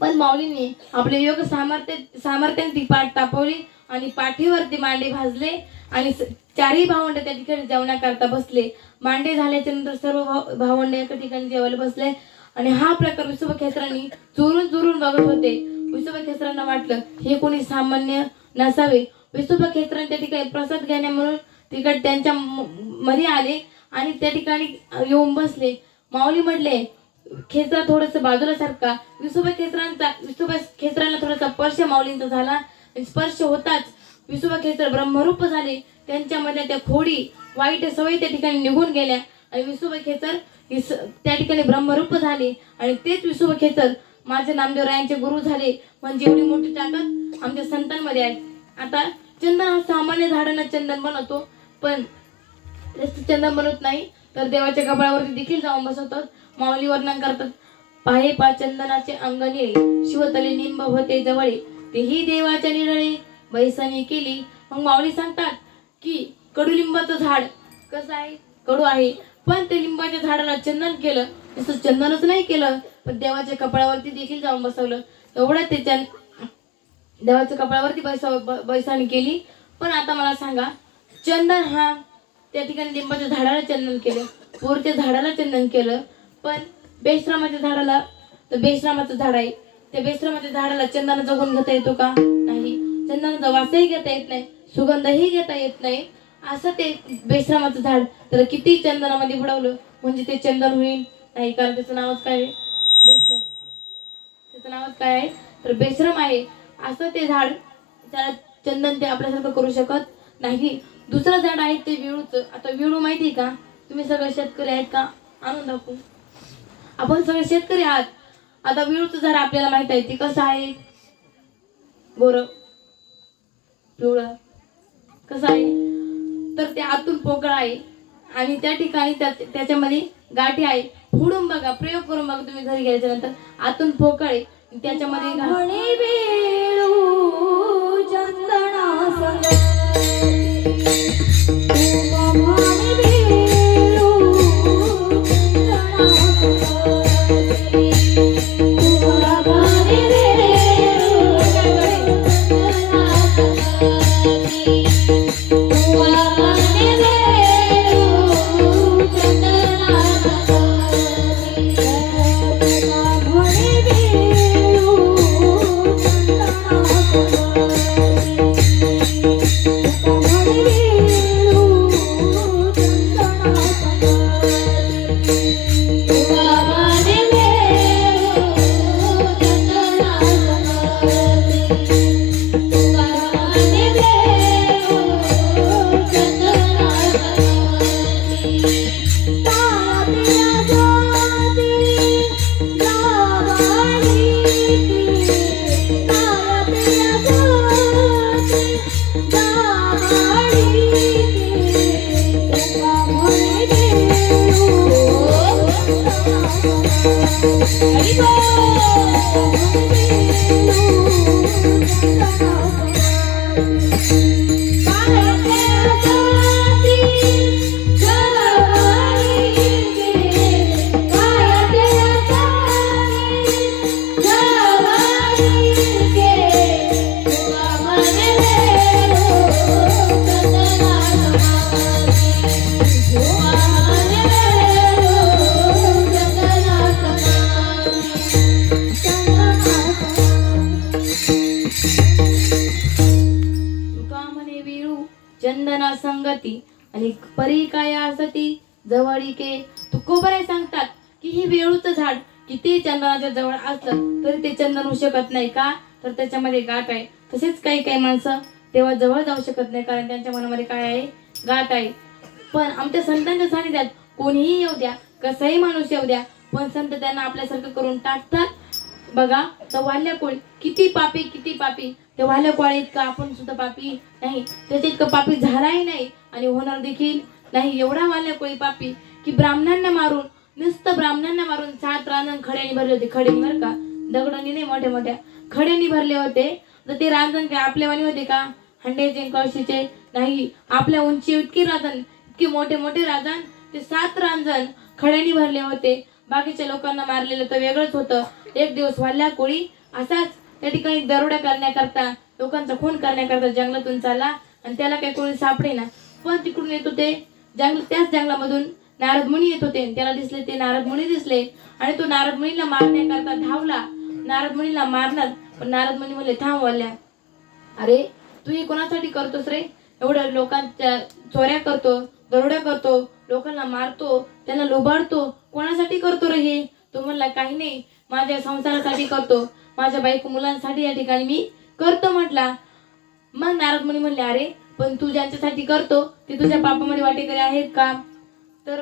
पण माऊलींनी आपले योग सामर्थ्याने ती पाठ तापवली आणि पाठीवरती मांडे भाजले आणि चारही भावंड त्या ठिकाणी जेवणाकरता बसले. मांडे झाल्याच्या नंतर सर्व भावंड एका ठिकाणी जेवायला बसले आणि हा प्रकार विसोबा खेचरांनी चोरून बघत होते. विसोबा खेचरांना वाटलं हे कोणी सामान्य नसावे. विसोबा खेचरांनी त्या ठिकाणी प्रसाद घेण्या म्हणून तिकडे त्यांच्या मध्ये आले आणि त्या ठिकाणी येऊन बसले. माऊली म्हटले खेचरा थोडस बाजूला सारखा. विसोबा खेचरांना थोडासा स्पर्श माऊलींचा झाला. स्पर्श होताच विसोबा खेचर ब्रह्मरूप झाले. त्यांच्यामधल्या त्या खोडी वाईट सवयी त्या ठिकाणी निघून गेल्या आणि विसोबा खेचर त्या ठिकाणी ब्रह्मरूप झाले आणि तेच विसोबा खेचर माझे नामदेवरायांचे गुरु झाले. म्हणजे एवढी मोठी ताकद आमच्या संतांमध्ये आहे. आता चंदन हा सामान्य झाडांना चंदन बनवतो, पण चंदन बनवत नाही तर देवाच्या कपाळावरती देखील जाऊन बसवतात. माऊली वर्णन करतात, पाहे पा चंदनाचे अंगणे, शिवतले निंब होते जवळे, तेही देवाच्या निरळे बैसणी केली. मग माऊली सांगतात की कडुलिंबाचं झाड कसं आहे, कडू आहे, पण ते लिंबाच्या झाडाला चंदन केलं. नुसतं चंदनच नाही केलं, पण देवाच्या कपाळावरती देखील जाऊन बसवलं. एवढं ते देवाच्या कपाळावरती बैसाणी केली. पण आता मला सांगा, चंदन हा त्या ठिकाणी लिंबाच्या झाडाला चंदन केलं, बोरच्या झाडाला चंदन केलं, पण बेश्रामाच्या झाडाला, तर बेश्रामाचं झाड आहे, त्या बेश्रामाच्या झाडाला चंदनाचा गुण घेता येतो का? नाही. चंदनाचा वासही घेता येत नाही, सुगंधही घेता येत नाही. असं ते बेश्रामाचं झाड तर किती चंदनामध्ये बुडवलं म्हणजे ते चंदन होईल नाही, कारण त्याचं नावच काय आहे, बेश्रम. त्याचं नावच काय आहे तर बेश्रम आहे. असं ते झाड, त्याला चंदन ते आपल्यासारखं करू शकत नाही. दुसरं झाड आहे ते विळूचं. आता विळू माहिती का? तुम्ही सगळे शेतकरी आहेत का? आणून दाखवू. आपण सगळे शेतकरी आहात. आता विळूचं झाड आपल्याला माहित आहे ते कसं आहे, गोरं पिवळं कसं आहे, तर ते आतून पोकळ आहे आणि त्या ठिकाणी त्याच्यामध्ये गाठी आहे. फोडून बघा, प्रयोग करून बघा तुम्ही घरी गेल्याच्या नंतर. आतून पोकळ आहे, त्याच्यामध्ये चंदना संगती आणि परी काय असती जवळीके. तुकोबराय सांगतात की ही वेळूचं झाड किती चंदनाच्या जवळ असलं तरी ते चंदन होऊ शकत नाही का, तर त्याच्यामध्ये गाठ आहे. तसेच काही काही माणसं तेव्हा जवळ जाऊ शकत नाही कारण त्यांच्या मनामध्ये काय आहे, गाठ आहे. पण आमच्या संतांच्या सानिध्यात कोणीही येऊ द्या, कसाही माणूस येऊ द्या, पण संत त्यांना आपल्यासारखं करून टाकतात. बघा तर वाल्या कोळी किती पापी, किती पापी. ते वाल्या कोळी इतका आपण सुद्धा पापी नाही, त्याच्या इतकं पापी झालाही नाही आणि होणार देखील नाही. एवढा वाल्या कोळी पापी की ब्राह्मणांना मारून, नुसतं ब्राह्मणांना मारून 7 रांजण खड्यानी भरले होते. खड्यानी बरं का, दगडांनी नाही, मोठ्या मोठ्या खड्यानी भरले होते. तर ते रांजण काय आपल्यावानी होते का, हंड्याचे कळशीचे नाही. आपल्या उंची इतकी रांजण, इतके मोठे मोठे रांजण, ते 7 रांजण खड्यानी भरले होते. बाकीच्या लोकांना मारलेलं तर वेगळंच होतं. एक दिवस वाल्या कोळी असाच त्या ठिकाणी दरोडा करण्याकरता, लोकांचा खून करण्याकरता जंगलातून चालला आणि त्याला काही कोणी सापडे ना. पण तिकडून येत होते जंगल, त्याच जंगलामधून नारद मुनी येत होते. त्याला दिसले, ते नारद मुनी दिसले आणि तो नारद मुनीला मारण्याकरता धावला. नारद मुनीला मारणार, पण नारद मुनी म्हणले थांब वाल्या, अरे तू हे कोणासाठी करतोस रे, एवढ्या लोकांच्या चोऱ्या करतो, दरोड्या करतो, लोकांना मारतो, त्यांना लुबाडतो, कोणासाठी करतो रे हे. तो म्हणला काही नाही, माझ्या संसारासाठी करतो, माझ्या बायको मुलांसाठी या ठिकाणी मी करतो म्हटला. मग नारद मुनी म्हणले अरे पण तू ज्यांच्यासाठी करतो ते तुझ्या पापामध्ये वाटेकरी आहेत का. तर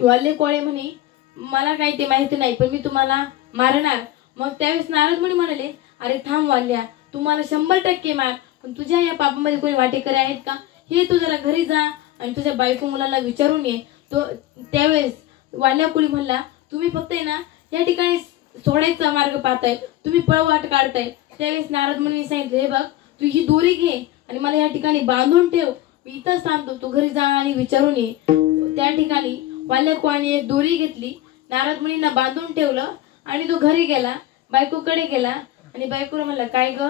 वाल्य कोळे म्हणे मला काही ते माहिती नाही, पण मी तुम्हाला मारणार. मग त्यावेळेस नारद मुनी म्हणाले अरे थांब वाल्या, तुम्हाला 100% मार, पण तुझ्या या पापामध्ये कोणी वाटेकरी आहेत का, हे तू जरा घरी जा आणि तुझ्या बायको मुलांना विचारून ये. तो त्यावेळेस वाल्या कोळी म्हणला तुम्ही फक्त आहे ना या ठिकाणी सोडायचा मार्ग पाहताय, तुम्ही पळवाट काढताय. त्यावेळेस नारद मुनी सांगितले हे बघ, तू ही दोरी घे आणि मला या ठिकाणी बांधून ठेव, मी इथंच थांबतो, तू घरी जा आणि विचारून ये. त्या ठिकाणी वाल्या कोळीने एक दोरी घेतली, नारद मुनींना बांधून ठेवलं आणि तो घरी गेला, बायकोकडे गेला आणि बायकोला म्हणला काय ग,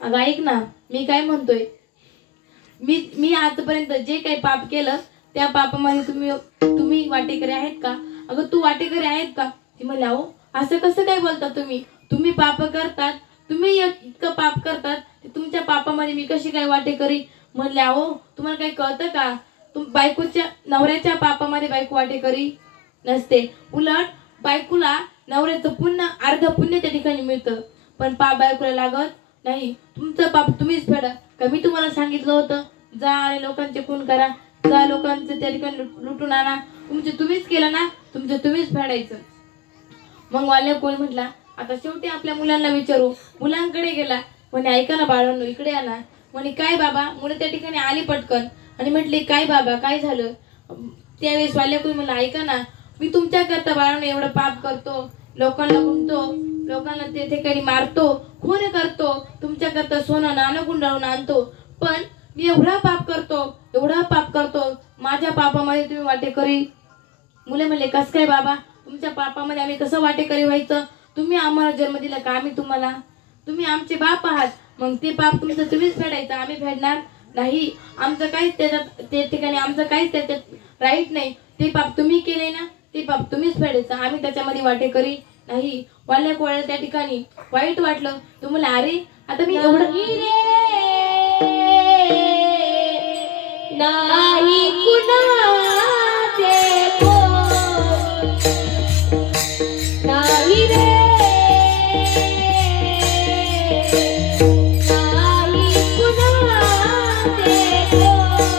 अगं ऐक ना मी काय म्हणतोय, मी आजपर्यंत जे काही पाप केलं त्या पापामध्ये तुम्ही वाटेकरी आहेत का. अगं तू वाटेकरी आहेत का. ती म्हणली अहो असं कसं काय बोलता तुम्ही, तुम्ही पाप करतात, तुम्ही इतकं पाप करतात, तुमच्या पापामध्ये मी कशी काय वाटेकरी. म्हणले अहो तुम्हाला काही कळतं का, बायकोच्या नवऱ्याच्या पापामध्ये बायको वाटेकरी नसते, उलट बायकोला नवऱ्याचं पुण्य, अर्ध पुण्य त्या ठिकाणी मिळतं, पण पाप बायकोला लागत नाही. तुमचं पाप तुम्हीच फेडा. का मी तुम्हाला सांगितलं होतं जा आणि लोकांचे खून करा, जा लोकांचं त्या ठिकाणी लुटून आणा, तुमचं तुम्हीच केलं ना, तुमचं तुम्हीच फेडायचं. मग वाल्या कोळी म्हटला आता शेवटी आपल्या मुलांना विचारू. मुलांकडे गेला, म्हणे ऐका ना बाळांनो इकडे या ना. म्हणे काय बाबा. मुलं त्या ठिकाणी आली पटकन आणि म्हटले काय बाबा काय झालं. त्यावेळेस वाल्या कोळी म्हणला ऐका ना, मी तुमच्या करता बाळांनो एवढं पाप करतो, लोकांना गुंततो, लोकांना त्या ठिकाणी मारतो, खून करतो, तुमच्या करता सोनं नाणं गुंडाळून आणतो, पण मी एवढा पाप करतो, एवढा पाप करतो, माझ्या पापामध्ये तुम्ही वाटेकरी. मुले म्हणले कस काय बाबा, तुमच्या पापामध्ये आम्ही कसं वाटेकरी व्हायचं, तुम्ही आम्हाला जन्म दिला का आम्ही तुम्हाला, तुम्ही आमचे बाप आहात, मग ते पाप तुमचं तुम्हीच फेडायचं, आम्ही फेडणार नाही. आमचं काहीच त्याच्यात त्या ठिकाणी आमचं काहीच त्याच्यात राईट नाही. ते पाप तुम्ही केले ना, ते पाप तुम्हीच फेडायचं, आम्ही त्याच्यामध्ये वाटेकरी नाही. वाल्या कोळ्याला त्या ठिकाणी वाईट वाटलं. तो म्हणला अरे आता मी एवढं नाही कुणाचे नाही रे, नाही कुणाचे नाही रे, नाही कुणाचे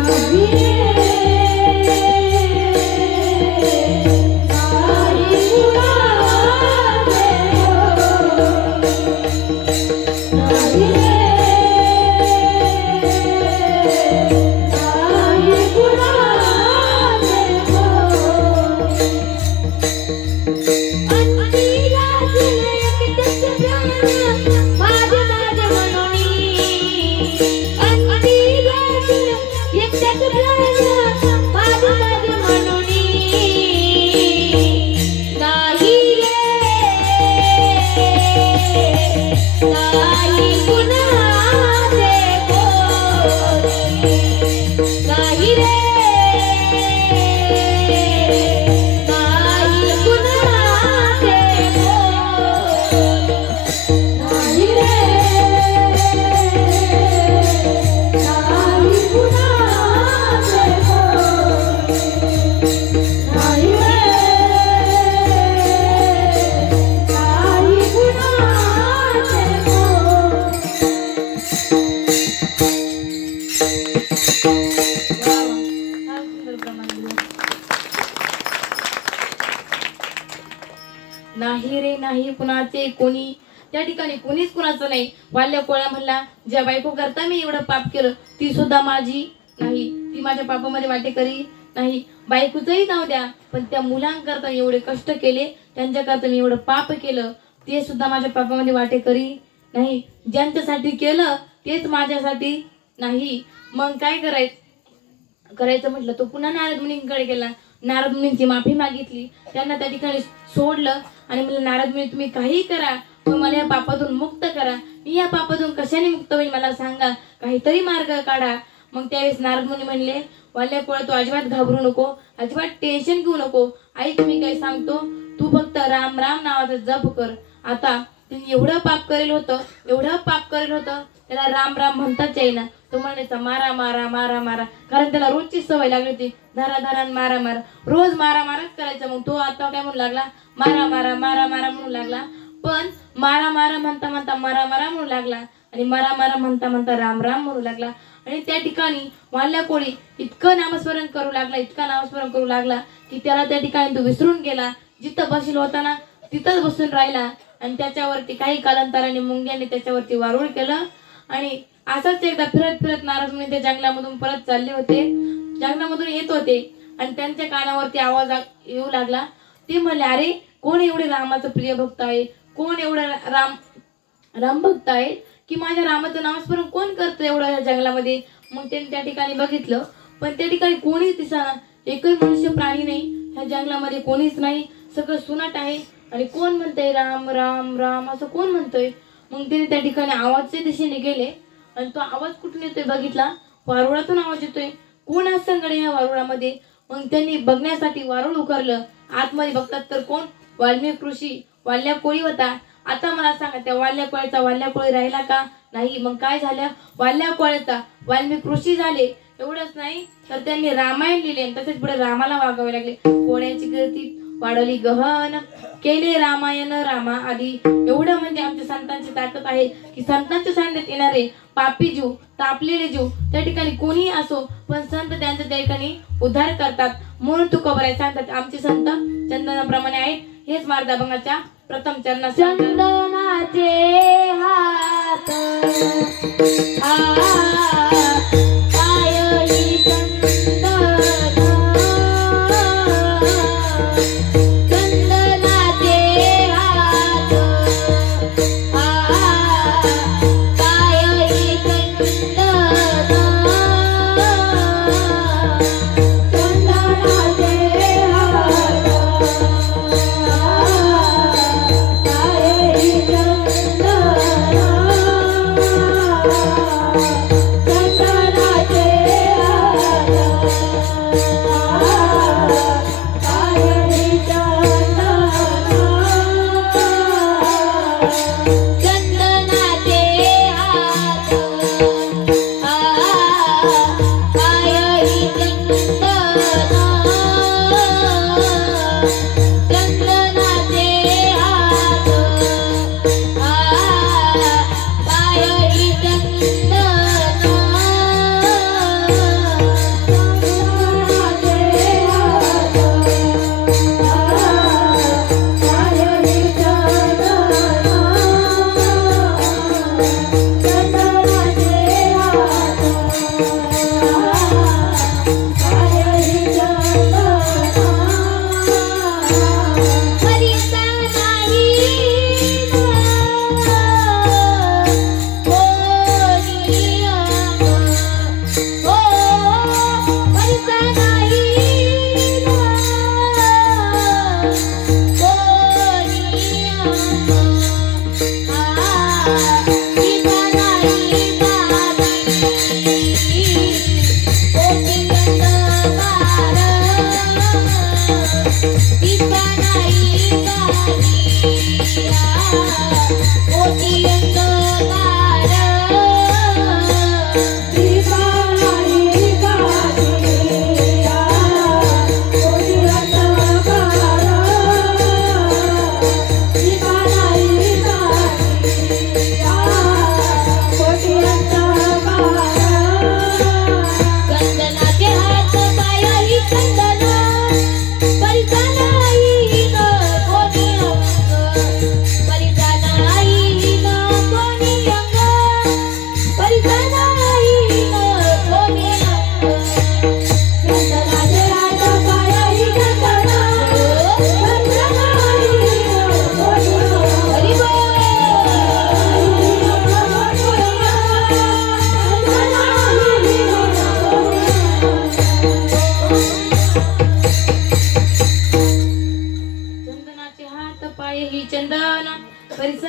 नाही रे. नाही रे नाही कुणाचे कोणी, त्या ठिकाणी कोणीच कुणाचं नाही. वाल्या कोळा म्हणला, ज्या बायको करता मी एवढं पाप केलं ती सुद्धा माझी नाही, ती माझ्या पापामध्ये वाटेकरी नाही. बायकोचंही जाऊ द्या, पण त्या मुलांकरता मी एवढे कष्ट केले, त्यांच्याकरता मी एवढं पाप केलं, ते सुद्धा माझ्या पापामध्ये वाटेकरी नाही. ज्यांच्यासाठी केलं तेच माझ्यासाठी नाही. मग काय करायचं म्हटलं, तो पुन्हा नारद मुनींकडे गेला. नारद मुनींची माफी मागितली, त्यांना त्या ठिकाणी सोडलं आणि म्हणलं, नारद मुनी तुम्ही काही करा पण मला या पापातून मुक्त करा. मी या पापातून कशाने मुक्त होईल मला सांगा, काहीतरी मार्ग काढा. मग त्यावेळेस नारद मुनी म्हणले, वाल्या कोळा तू अजिबात घाबरू नको, अजिबात टेन्शन घेऊ नको. ऐक मी काय सांगतो, तू फक्त राम राम नावाचा जप कर. आता त्यांनी एवढं पाप करेल होतं, त्याला राम राम म्हणताच येईना. तो म्हणायचा मारा मारा मारा मारा, कारण त्याला रोजची सवय लागली होती, धारा धारा मारा मारा, रोज मारा माराच करायचा. मग तो आता काय म्हणू लागला, मारा मारा मारा मारा म्हणू लागला. पण मारा मारा म्हणता म्हणता मारा मारा म्हणू लागला आणि मारा मारा म्हणता म्हणता राम राम म्हणू लागला. आणि त्या ठिकाणी वाल्या कोळी इतकं नामस्मरण करू लागला की त्याला त्या ठिकाणी तो विसरून गेला. जिथं बसेल होता ना तिथंच बसून राहिला. आणि त्याच्यावरती काही कालांतराने मुंग्याने त्याच्यावरती वारुळ केलं. आणि असंच एकदा फिरत फिरत नारद मुनी त्या जंगलामधून परत चालले होते, जंगलामधून येत होते आणि त्यांच्या कानावरती आवाज येऊ लागला. ते म्हणले, अरे कोण एवढे रामाचं प्रिय भक्त आहे, कोण एवढं राम भक्त आहे की माझ्या रामाचं नामस्मरण कोण करतं एवढं या जंगलामध्ये. मग त्यांनी त्या ठिकाणी बघितलं, पण त्या ठिकाणी कोणीच दिसेना, एकही मनुष्य प्राणी नाही ह्या जंगलामध्ये, कोणीच नाही, सगळं सुनाट आहे. आणि कोण म्हणतंय राम राम राम असं कोण म्हणतोय. मग त्यांनी त्या ठिकाणी आवाजच्या दिशेने गेले आणि तो आवाज कुठून येतोय बघितला, वारुळातून आवाज येतोय. कोण असं गडे या वारुळामध्ये. मग त्यांनी बघण्यासाठी वारुळ उकरलं. आतमध्ये बघतात तर कोण, वाल्मिक ऋषी वाल्या कोळी होता. आता मला सांगा, त्या वाल्या कोळीचा वाल्या कोळी राहिला का नाही. मग काय झालं, वाल्या कोळीचा वाल्मिक ऋषी झाले. एवढंच नाही तर त्यांनी रामायण लिहिले आणि तसेच पुढे रामाला वागावे लागले. कोण्याची कीर्ती वाढवली गहन, केले रामायण रामा आधी. एवढं म्हणजे आमच्या संतांची ताकद आहे की संतांच्या सांगण्यात येणारे पापी जीव, तापलेले जीव त्या ठिकाणी कोणीही असो, पण संत त्यांचा त्या ठिकाणी उद्धार करतात. म्हणून तुकोबराय सांगतात, आमचे संत चंदनाप्रमाणे आहेत. हेच मार्ग अभंगाच्या प्रथम चरणात चंदनाचे हात पायही चंदन, चंदनाचे हात पायही चंदन, चंदनाचे हात पायही चंदन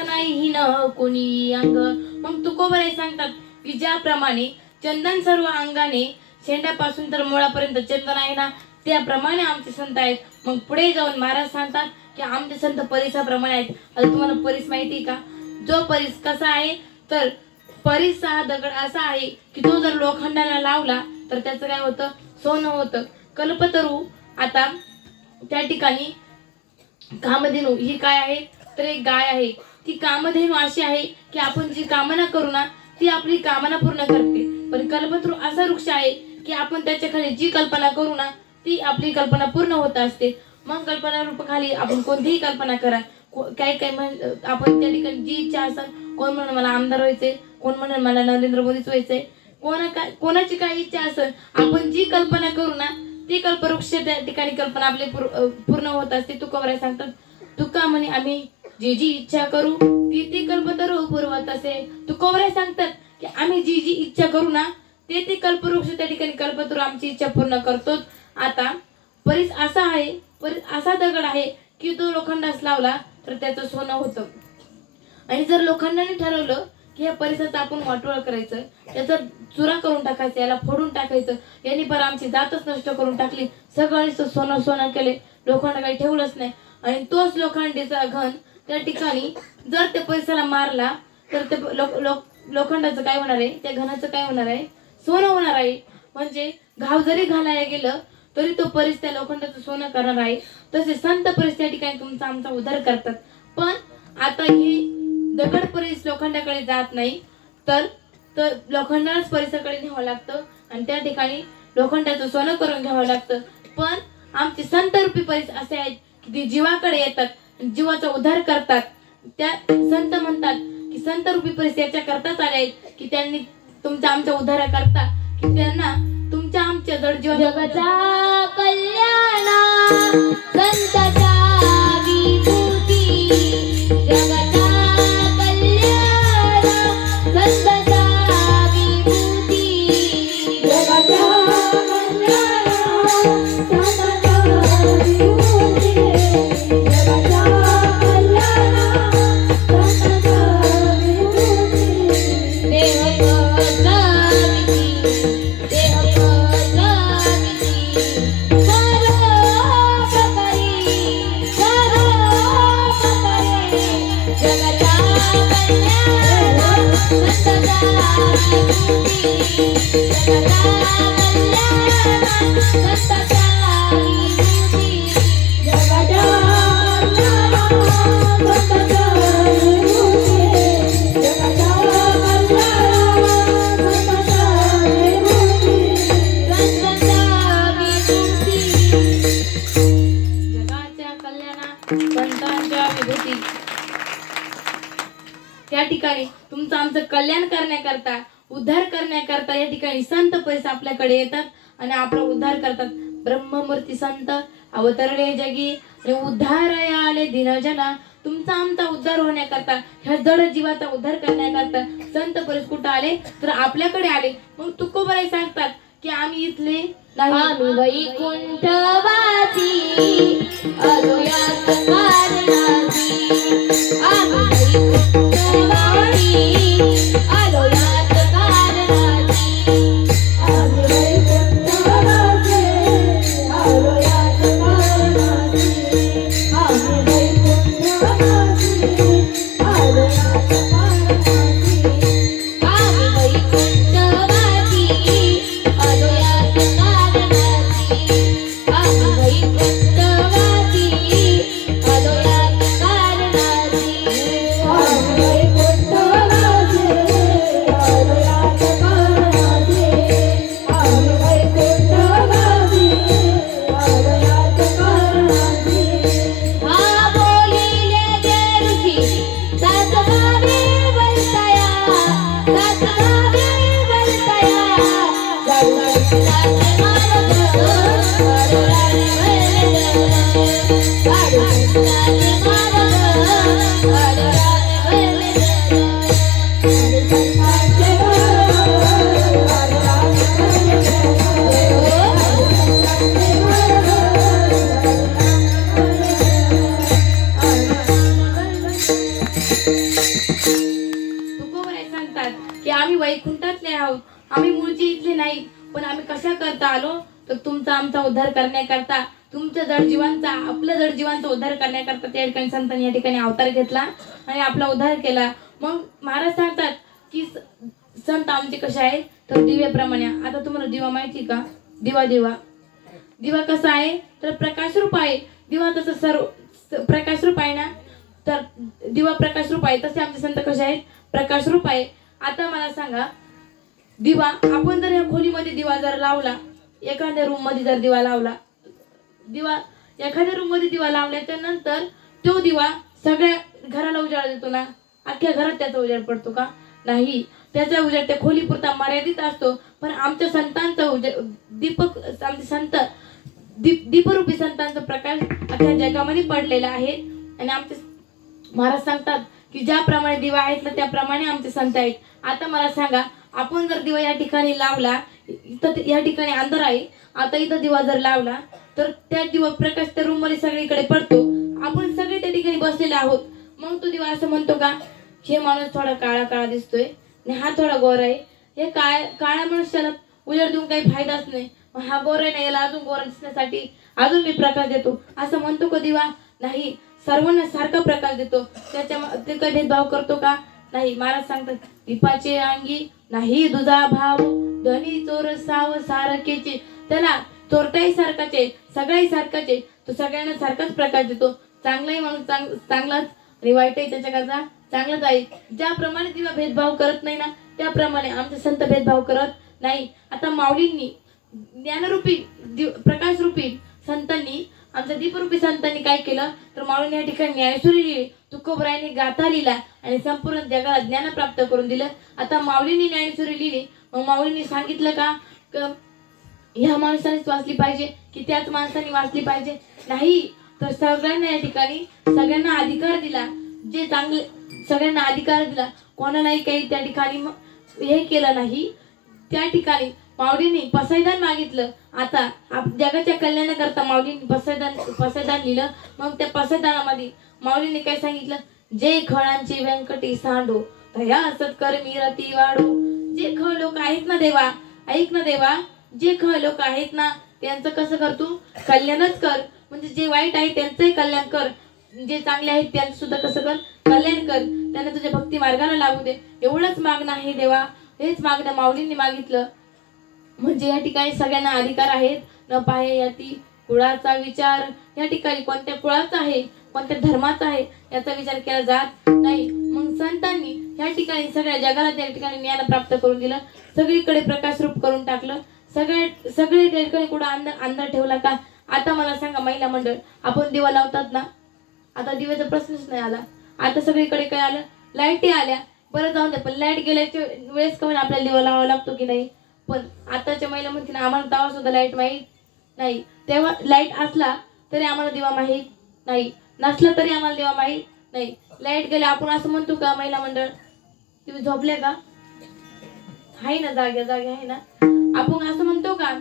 नाही ही न कोणी अंग. मग तुकोबराय सांगतात की ज्याप्रमाणे चंदन सर्व अंगाने शेंड्यापासून तर मुळापर्यंत चंदन आहे ना, त्याप्रमाणे आमचे संत आहेत. मग पुढे जाऊन महाराज सांगतात की आमचे संत परिसाप्रमाणे आहेत. आता तुम्हाला परिस माहिती का? जो परिस कसा आहे तर परिस हा दगड असा आहे की तो जर लोखंडाला लावला तर त्याचं काय होतं? सोनं होतं. कल्पतरू आता त्या ठिकाणी कामधेनू ही काय आहे तर एक गाय आहे. ती कामधेनू अशी आहे की आपण जी कामना करू ना ती आपली कामना पूर्ण करते. पण कल्पतरू असा वृक्ष आहे की आपण त्याच्या खाली जी कल्पना करू ना ती आपली कल्पना पूर्ण होत असते. मग कल्पना रूपाखाली आपण कोणतीही कल्पना करा, काय काय आपण त्या ठिकाणी जी इच्छा असेल, कोण म्हणून मला आमदार व्हायचंय, कोण म्हणून मला नरेंद्र मोदीच व्हायचंय, कोणाची काय इच्छा असेल, आपण जी कल्पना करू ना ती कल्पवृक्ष त्या ठिकाणी कल्पना आपली पूर्ण होत असते. तुकोबराय सांगतात तुका म्हणे आम्ही जी जी इच्छा करू ती ती कल्पतरू पुरवत असे. तुकोबराय सांगतात की आम्ही जी जी इच्छा करू ना ते ते कल्पवृक्ष त्या ठिकाणी कल्पतरू आमची इच्छा पूर्ण करतो. आता परिस असा आहे, परिस असा दगड आहे की तो लोखंडास लावला तर त्याचं सोनं होतं. आणि जर लोखंडाने ठरवलं की या परिसराचं आपण वाटोळ करायचं, त्याचा चुरा करून टाकायचं, याला फोडून टाकायचं, यांनी पण आमची जातच नष्ट करून टाकली, सगळं सोनं सोनं केले, लोखंड काही ठेवलंच नाही. आणि तोच लोखंडीचा घन त्या ठिकाणी जर त्या परिसराला मारला तर ते लोखंडाचं काय होणार आहे, त्या घनाचं काय होणार आहे? सोनं होणार आहे. म्हणजे घाव जरी घालायला गेलं तरी तो परिस त्या लोखंडाचं सोनं करणार आहे. तसे संत परिस त्या ठिकाणी तुमचा आमचा उद्धार करतात. पण आता ही दगड परिस लोखंडाकडे जात नाही तर लोखंडालाच परिसाकडे न्यावं लागतं आणि त्या ठिकाणी लोखंडाचं सोनं करून घ्यावं लागतं. पण आमचे संत रूपी परिस असे आहेत की ते जीवाकडे येतात, जीवाचा उद्धार करतात. त्या संत म्हणतात की संत रूपी परिस याच्या करताच आले आहेत की त्यांनी तुमच्या आमच्या उद्धार करता, की त्यांना तुमच्या आमच्या जगाचा कल्याणा संताचा विभूती. जगाचा कल्याणा संताचा विभूती. जगाचा कल्याणा संताचा विभूती. जगाचा कल्याणा संताचा विभूती. त्या ठिकाणी तुमचं आमचं कल्याण करण्याकरता, उद्धार करण्याकरता या ठिकाणी संत परिस आपल्याकडे येतात आणि आपला उद्धार करतात. ब्रह्ममूर्ती संत अवतरले जगी आणि उद्धारयाले दीनजना. तुमचा आमचा उद्धार होण्याकरता, ह्या जड जीवाचा उद्धार करण्याकरता संत परिस कुठं आले तर आपल्याकडे आले. मग तुकोबराय सांगतात की आम्ही इथले नाही, आम्ही वैकुंठवासी आलो याच कारणासी. आम्ही वैकुंठवासी आलो याच कारणासी. आम्ही वैकुंठवासी आलो याच कारणासी. आम्ही वैकुंठवासी आलो याच कारणासी. आम्ही वैकुंठवासी आलो याच कारणासी. आम्ही वैकुंठवासी कशा करता आलो तर तुमचा आमचा उद्धार करण्याकरता, तुमच्या जडजीवांचा, आपल्या जडजीवांचा उद्धार करण्याकरता त्या ठिकाणी संतांनी या ठिकाणी अवतार घेतला आणि आपला उद्धार केला. मग महाराज सांगतात की संत आमचे कसे आहेत तर दिव्याप्रमाणे. आता तुम्हाला दिवा माहिती का? दिवा दिवा दिवा कसा आहे तर प्रकाश रूप आहे. दिवा तसं सर्व प्रकाश रूप आहे ना, तर दिवा प्रकाश रूप आहे, तसे आमचे संत कसे आहेत? प्रकाश रूप आहे. आता मला सांगा, दिवा आपण जर या खोलीमध्ये दिवा जर लावला, एखाद्या रूम मध्ये जर दिवा लावला, दिवा एखाद्या रूम मध्ये दिवा लावल्याच्या नंतर तो दिवा सगळ्या घराला उजाड देतो ना? अख्ख्या घरात त्याचा उजाड पडतो का? नाही. त्याचा उजाड त्या खोलीपुरता मर्यादित असतो. पण आमच्या संतांचा उजाड, दीपक, आमचे संत दीपरूपी संतांचा प्रकाश अख्ख्या जगामध्ये पडलेला आहे. आणि आमचे महाराज सांगतात की ज्याप्रमाणे दिवा आहेत ना त्याप्रमाणे आमचे संत आहेत. आता मला सांगा, आपण जर दिवा या ठिकाणी लावला, तर या ठिकाणी अंधार आहे, आता इथं दिवा जर लावला तर त्या दिवा प्रकाश त्या रूम मध्ये सगळीकडे पडतो. आपण सगळे त्या ठिकाणी बसलेले आहोत. मग तो दिवा असं म्हणतो का हे माणूस थोडा काळा काळा दिसतोय आणि हा थोडा गोरा आहे, हे काळ्या मनुष्याला उजेड देऊन काही फायदाच नाही, हा गोरा नाही, याला अजून गोरा दिसण्यासाठी अजून मी प्रकाश देतो, असं म्हणतो का दिवा? नाही. सर्वांना सारखा प्रकाश देतो. ते काही भेदभाव करतो का? नाही. महाराज सांगतात दीपाचे अंगी नाही दुजा भाव, धनी चोर साव सारखेचे. त्याला चोरटाही सारखाचे, सगळ्याही सारखाचे, तो सगळ्यांना सारखाच प्रकाश देतो. चांगलाही माणूस चांगलाच आणि वाईटही त्याच्याकरता चांगलाच आहे. ज्याप्रमाणे दिवा भेदभाव करत नाही ना त्याप्रमाणे आमचे संत भेदभाव करत नाही. आता माऊलींनी, ज्ञानरूपी प्रकाश रूपी संतांनी, आमच्या दीपरूपी संतांनी काय केलं तर माऊलींनी या ठिकाणी ज्ञानेश्वरी लिहिली, तुकोबरायांनी गाथा लिहिला आणि संपूर्ण जगाला ज्ञान प्राप्त करून दिलं. आता माऊलींनी ज्ञानेश्वरी लिहिली, मग माऊलींनी सांगितलं का ह्या माणसानेच वाचली पाहिजे की त्याच माणसाने वाचली पाहिजे? नाही. तर सगळ्यांना या ठिकाणी सगळ्यांना अधिकार दिला, जे चांगले सगळ्यांना अधिकार दिला, कोणालाही काही त्या ठिकाणी हे केलं नाही. त्या ठिकाणी माऊलींनी पसायदान मागितलं. आता जगाच्या कल्याणाकरता माऊलींनी पसायदान लिहिलं. मग त्या पसायदानामध्ये माऊलींनी काय सांगितलं? जे खळांची व्यंकटी सांडो तया सत्कर मीरती वाढो. जे खळ लोक आहेत ना देवा, ऐक ना देवा, जे खळ लोक आहेत ना त्यांचं कसं कर तू? कल्याणच कर. म्हणजे जे वाईट आहे त्यांचंही कल्याण कर, जे चांगले आहेत त्यांचं सुद्धा कसं कर? कल्याण कर. त्यांना तुझ्या भक्ती मार्गाला लागू दे. एवढंच मागणं आहे देवा, हेच मागणं माऊलींनी मागितलं. म्हणजे या ठिकाणी सगळ्यांना अधिकार आहेत. न पाहे याती कुळाचा विचार, या ठिकाणी कोणत्या कुळाचा आहे, कोणत्या धर्माचा आहे याचा विचार केला जात नाही. मग संतांनी या ठिकाणी सगळ्या जगाला त्या ठिकाणी ज्ञान प्राप्त करून दिलं, सगळीकडे प्रकाश रूप करून टाकलं. सगळे त्या ठिकाणी कुठं अंधार ठेवला का? आता मला सांगा, महिला मंडळ आपण दिवा लावतात ना, आता दिव्याचा प्रश्नच नाही आला. आता सगळीकडे काय आलं? लाईटी आल्या. बरं जाऊन दे, पण लाईट गेल्याच्या वेळेस का आपल्याला दिवा लावावा लागतो की नाही? पण आताच्या महिला म्हणतील आम्हाला तेव्हा सुद्धा लाईट माहीत नाही. तेव्हा लाईट असला तरी आम्हाला दिवा माहीत नाही, नसला तरी आम्हाला दिवा माहीत नाही. लाईट गेल्या आपण असं म्हणतो का महिला मंडळ तुम्ही झोपले का? आहे ना, जाग्या आहे ना. आपण असं म्हणतो का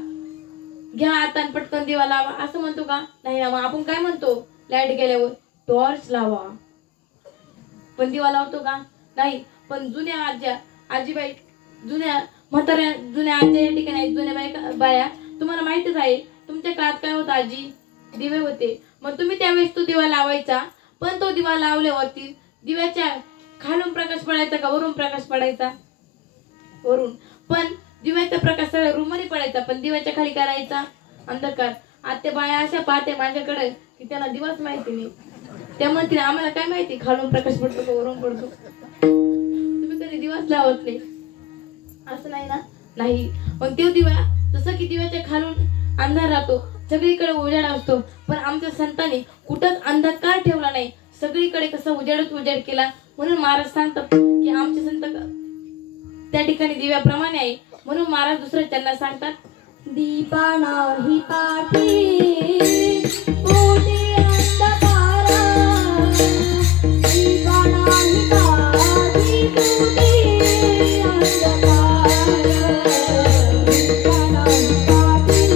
घ्या आता पटकन दिवा लावा, असं म्हणतो का? नाही ना. मग आपण काय म्हणतो लाईट गेल्यावर? टॉर्च लावा. पण दिवा लावतो का? नाही. पण जुन्या आजीबाई, जुन्या म्हाताऱ्या, जुन्या आजी या ठिकाणी आहेत, जुन्या बाया, तुम्हाला माहितच आहे तुमच्या काळात काय होतं आजी? दिवे होते. मग तुम्ही त्यावेळेस तो दिवा लावायचा, पण तो दिवा लावल्यावरती दिव्याच्या खालून प्रकाश पडायचा का वरून प्रकाश पडायचा? वरून. पण दिव्याचा प्रकाश सगळ्या रूम मध्ये पडायचा, पण दिव्याच्या खाली करायचा अंधकार. आता बाया अशा पाहते माझ्याकडे की त्यांना दिवाच माहिती नाही. त्या म्हणतील आम्हाला काय माहिती खालून प्रकाश पडतो का वरून पडतो? तुम्ही कधी दिवाच लावत नाही, असं नाही ना? नाही. पण तो दिवा जसं की दिव्याच्या खालून अंधार राहतो, सगळीकडे उजेड असतो, पण आमच्या संतांनी कुठंच अंधकार ठेवला नाही, सगळीकडे कसं उजेडच उजेड केला. म्हणून महाराज सांगतात की आमचे संत त्या ठिकाणी दिव्याप्रमाणे आहे. म्हणून महाराज दुसऱ्या चरणात सांगतात दीपा नाही पाठी पोटी अंधकारा, दीपा नाही पाठी पोटी अंधकारा, दीपा नाही पाठी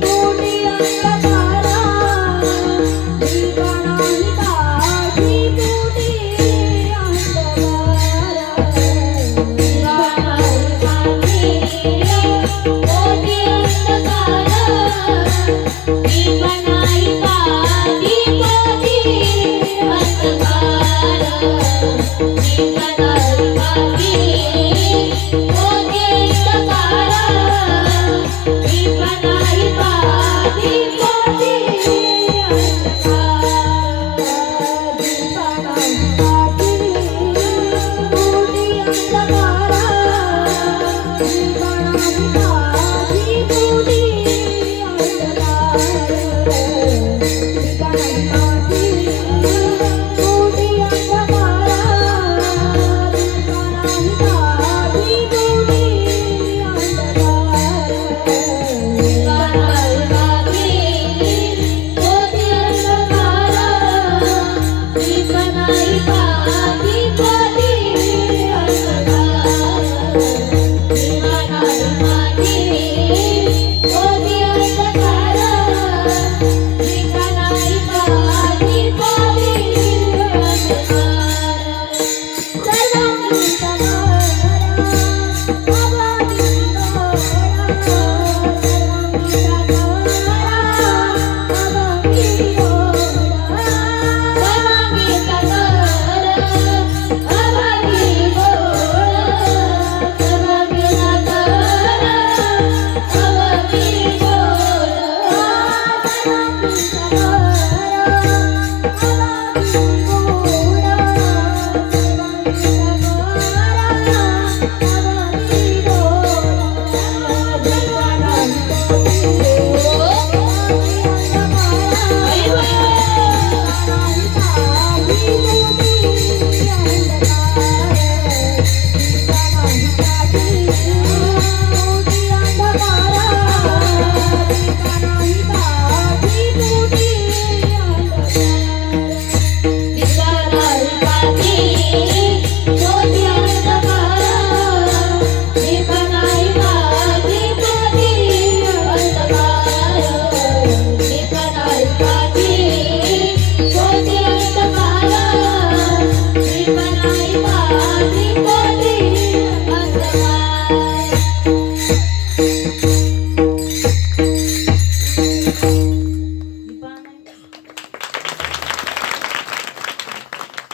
पोटी अंधकारा, दीपा नाही पाठी पोटी अंधकारा, दीपा नाही पाठी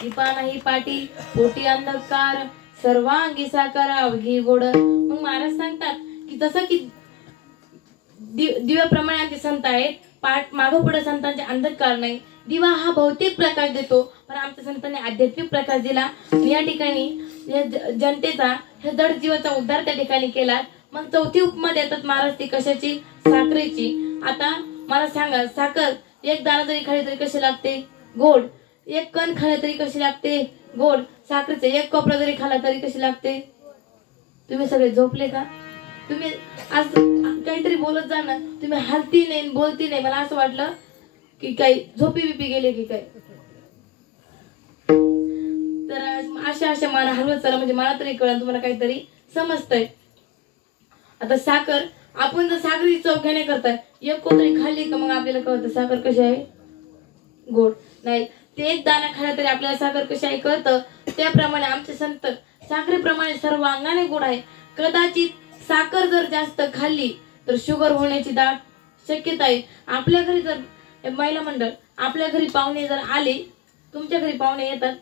दीपा नाही पाटी पोटी अंधकार सर्वांगी साकार अवघी गोड. मग महाराज सांगतात की जसं की दिव्याप्रमाणे आमचे संत आहेत, पाठ मागं पुढे संतांचे अंधकार नाही. दिवा हा भौतिक प्रकाश देतो, पण आमच्या संतांनी आध्यात्मिक प्रकाश दिला. या ठिकाणी जनतेचा ह्या जड जीवाचा उद्धार त्या ठिकाणी केला. मग चौथी उपमा देतात महाराज, ती कशाची? साखरेची. आता मला सांगा, साखर एक दाणा जरी खाली तरी कशी लागते? गोड. एक कण खाल्ला तरी कशी लागते? गोड. साखरेचे एक कोपरा जरी खाल्ला तरी कशी लागते? तुम्ही सगळे झोपले का? तुम्ही आज काहीतरी बोलत जा ना. तुम्ही हलती नाही, बोलती नाही. मला असं वाटलं की काही झोपी बिपी गेले की काय. तर अशा मला हलवत चला, म्हणजे मला तरी कळलं, तुम्हाला काहीतरी समजतंय. आता साखर, आपण जर साखरेची चव घेणे करताय, एक कोपरी खाल्ली का मग आपल्याला कळतं साखर कशी आहे? गोड. नाही, ते एक दाणा खाल्ला तरी आपल्याला साखर कशी आहे कळतं. त्याप्रमाणे आमचे संत साखरेप्रमाणे सर्व अंगाने गोड आहे. कदाचित साखर जर जास्त खाल्ली तर शुगर होण्याची दाट शक्यता आहे. आपल्या घरी जर महिला मंडळ, आपल्या घरी पाहुणे जर आले, तुमच्या घरी पाहुणे येतात,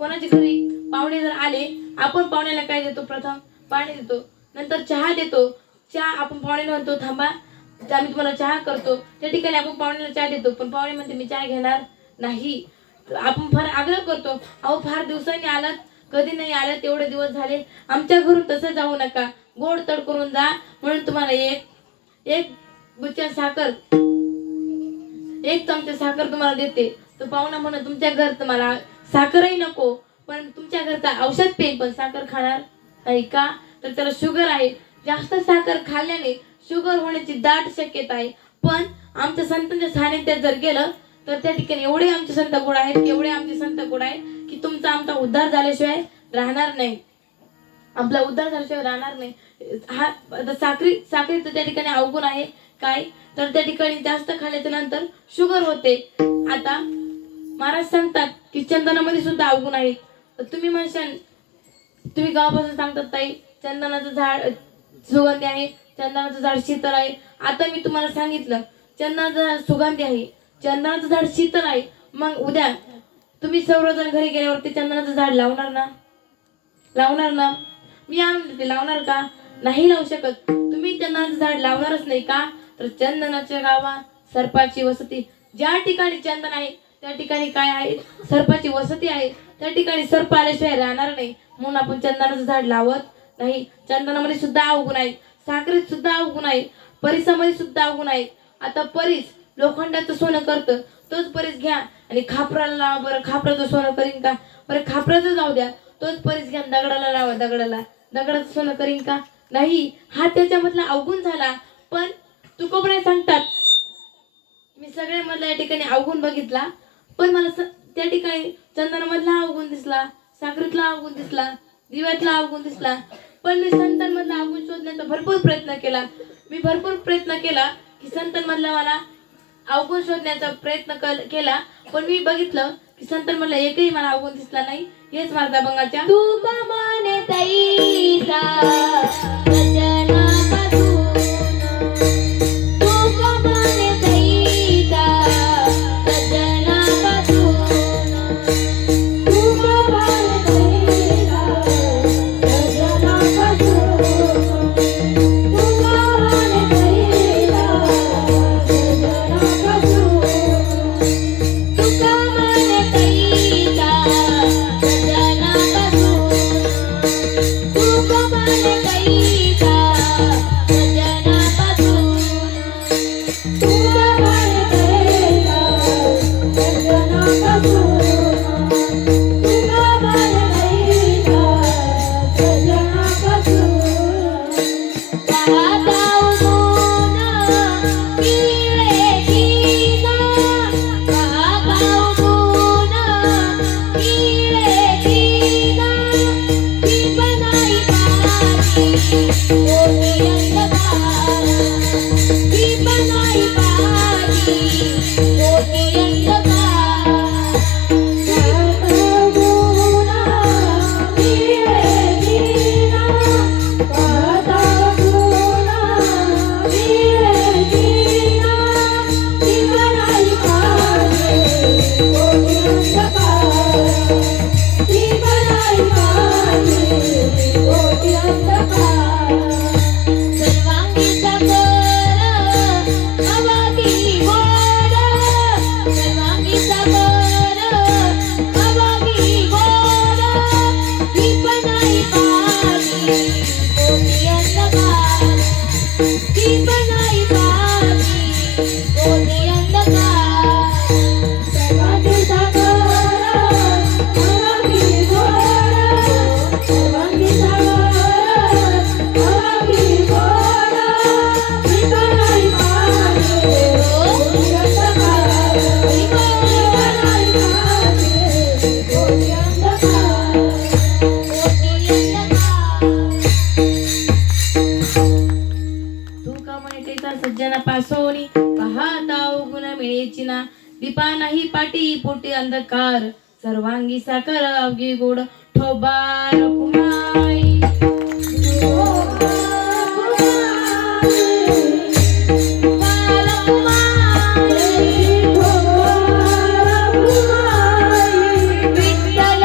कोणाच्या घरी पाहुणे जर आले, आपण पाहुण्याला काय देतो? प्रथम पाणी देतो, नंतर चहा देतो. चहा आपण पाहुण्याला म्हणतो थांबा आम्ही तुम्हाला चहा करतो. त्या ठिकाणी आपण पाहुण्याला चहा देतो, पण पाहुणे म्हणते मी चहा घेणार नाही. आपण फार आग्रह करतो, अहो फार दिवसांनी आलात, कधी नाही आलात, एवढे दिवस झाले, आमच्या घरून तसं जाऊ नका, गोड तड करून जा. म्हणून तुम्हाला एक गुच्छा साखर, एक चमचा साखर तुम्हाला देते. तो पाहुणा म्हणून तुमच्या घर तुम्हाला साखरही नको, पण तुमच्या घरचा औषध पेन, पण साखर खाणार नाही का? तर त्याला शुगर आहे. जास्त साखर खाल्ल्याने शुगर होण्याची दाट शक्यता आहे. पण आमच्या संतांच्या सानिध्यात जर गेलं तर त्या ठिकाणी एवढे आमचे संत गोड आहेत, एवढे आमचे संत गोड आहेत की तुमचा आमचा उद्धार झाल्याशिवाय राहणार नाही. आपला उद्धार झाल्याशिवाय राहणार नाही. हा साखरेचं त्या ठिकाणी अवगुण आहे. काय? तर त्या ठिकाणी जास्त खाल्ल्याच्या नंतर शुगर होते. आता महाराज सांगतात की चंदनामध्ये सुद्धा अवगुण आहेत. तर तुम्ही म्हणशाल, तुम्ही गावापासून सांगतात ताई चंदनाचं झाड सुगंधी आहे, चंदनाचं झाड शीतल आहे. आता मी तुम्हाला सांगितलं चंदनाचं झाड सुगंधी आहे, चंदनाचं झाड शीतल आहे. मग उद्या तुम्ही सर्वजण घरी गेल्यावरती चंदनाचं झाड लावणार ना? लावणार ना? मी आणून देते, लावणार का? नाही लावू शकत. तुम्ही चंदनाचं झाड लावणारच नाही का? तर चंदनाच्या गावा सर्पाची वसती. ज्या ठिकाणी चंदन आहे त्या ठिकाणी काय आहे? सर्पाची वसती आहे. त्या ठिकाणी सर्प आल्याशिवाय राहणार नाही. म्हणून आपण चंदनाचं झाड लावत नाही. चंदनामध्ये सुद्धा अवगुण आहे, साखरेत सुद्धा अवगुण आहे, परिसामध्ये सुद्धा अवगुण आहे. आता लोखंडाचं सोनं करतं तोच परीस घ्या आणि खापराला लावा बरं, खापराचं सोनं करीन का? बरं खापराचं जाऊ द्या, तोच परीस घ्या दगडाला लावा, दगडाचं सोनं करीन का? नाही. हा त्याच्यामधला अवगुण झाला. पण तुकोबराय सांगतात मी सगळ्यामधला या ठिकाणी अवगुण बघितला, पण मला त्या ठिकाणी चंदनामधला अवगुण दिसला, साखरेतला अवगुण दिसला, दिव्यातला अवगुण दिसला. पण मी संतांमधला अवगुण शोधण्याचा भरपूर प्रयत्न केला की संतांमधला मला अवगुण शोधण्याचा प्रयत्न केला, पण मी बघितलं की संतांमधला एकही मला अवगुण दिसला नाही. हेच माझ्या बंगाच्या तू माने तैसा सजना पासून, तू माने तैसा सजना पासून, तू माने तैसा सजना पासून, तू माने तैसा सजना पासून, तू माने तैसा सजना पासोनी पाहता गुण मिळेची ना, दीपा नाही पाटी पोटी अंधकार, सर्वांगी साखर अवघी गोड ठोबार कुमाई. विठ्ठल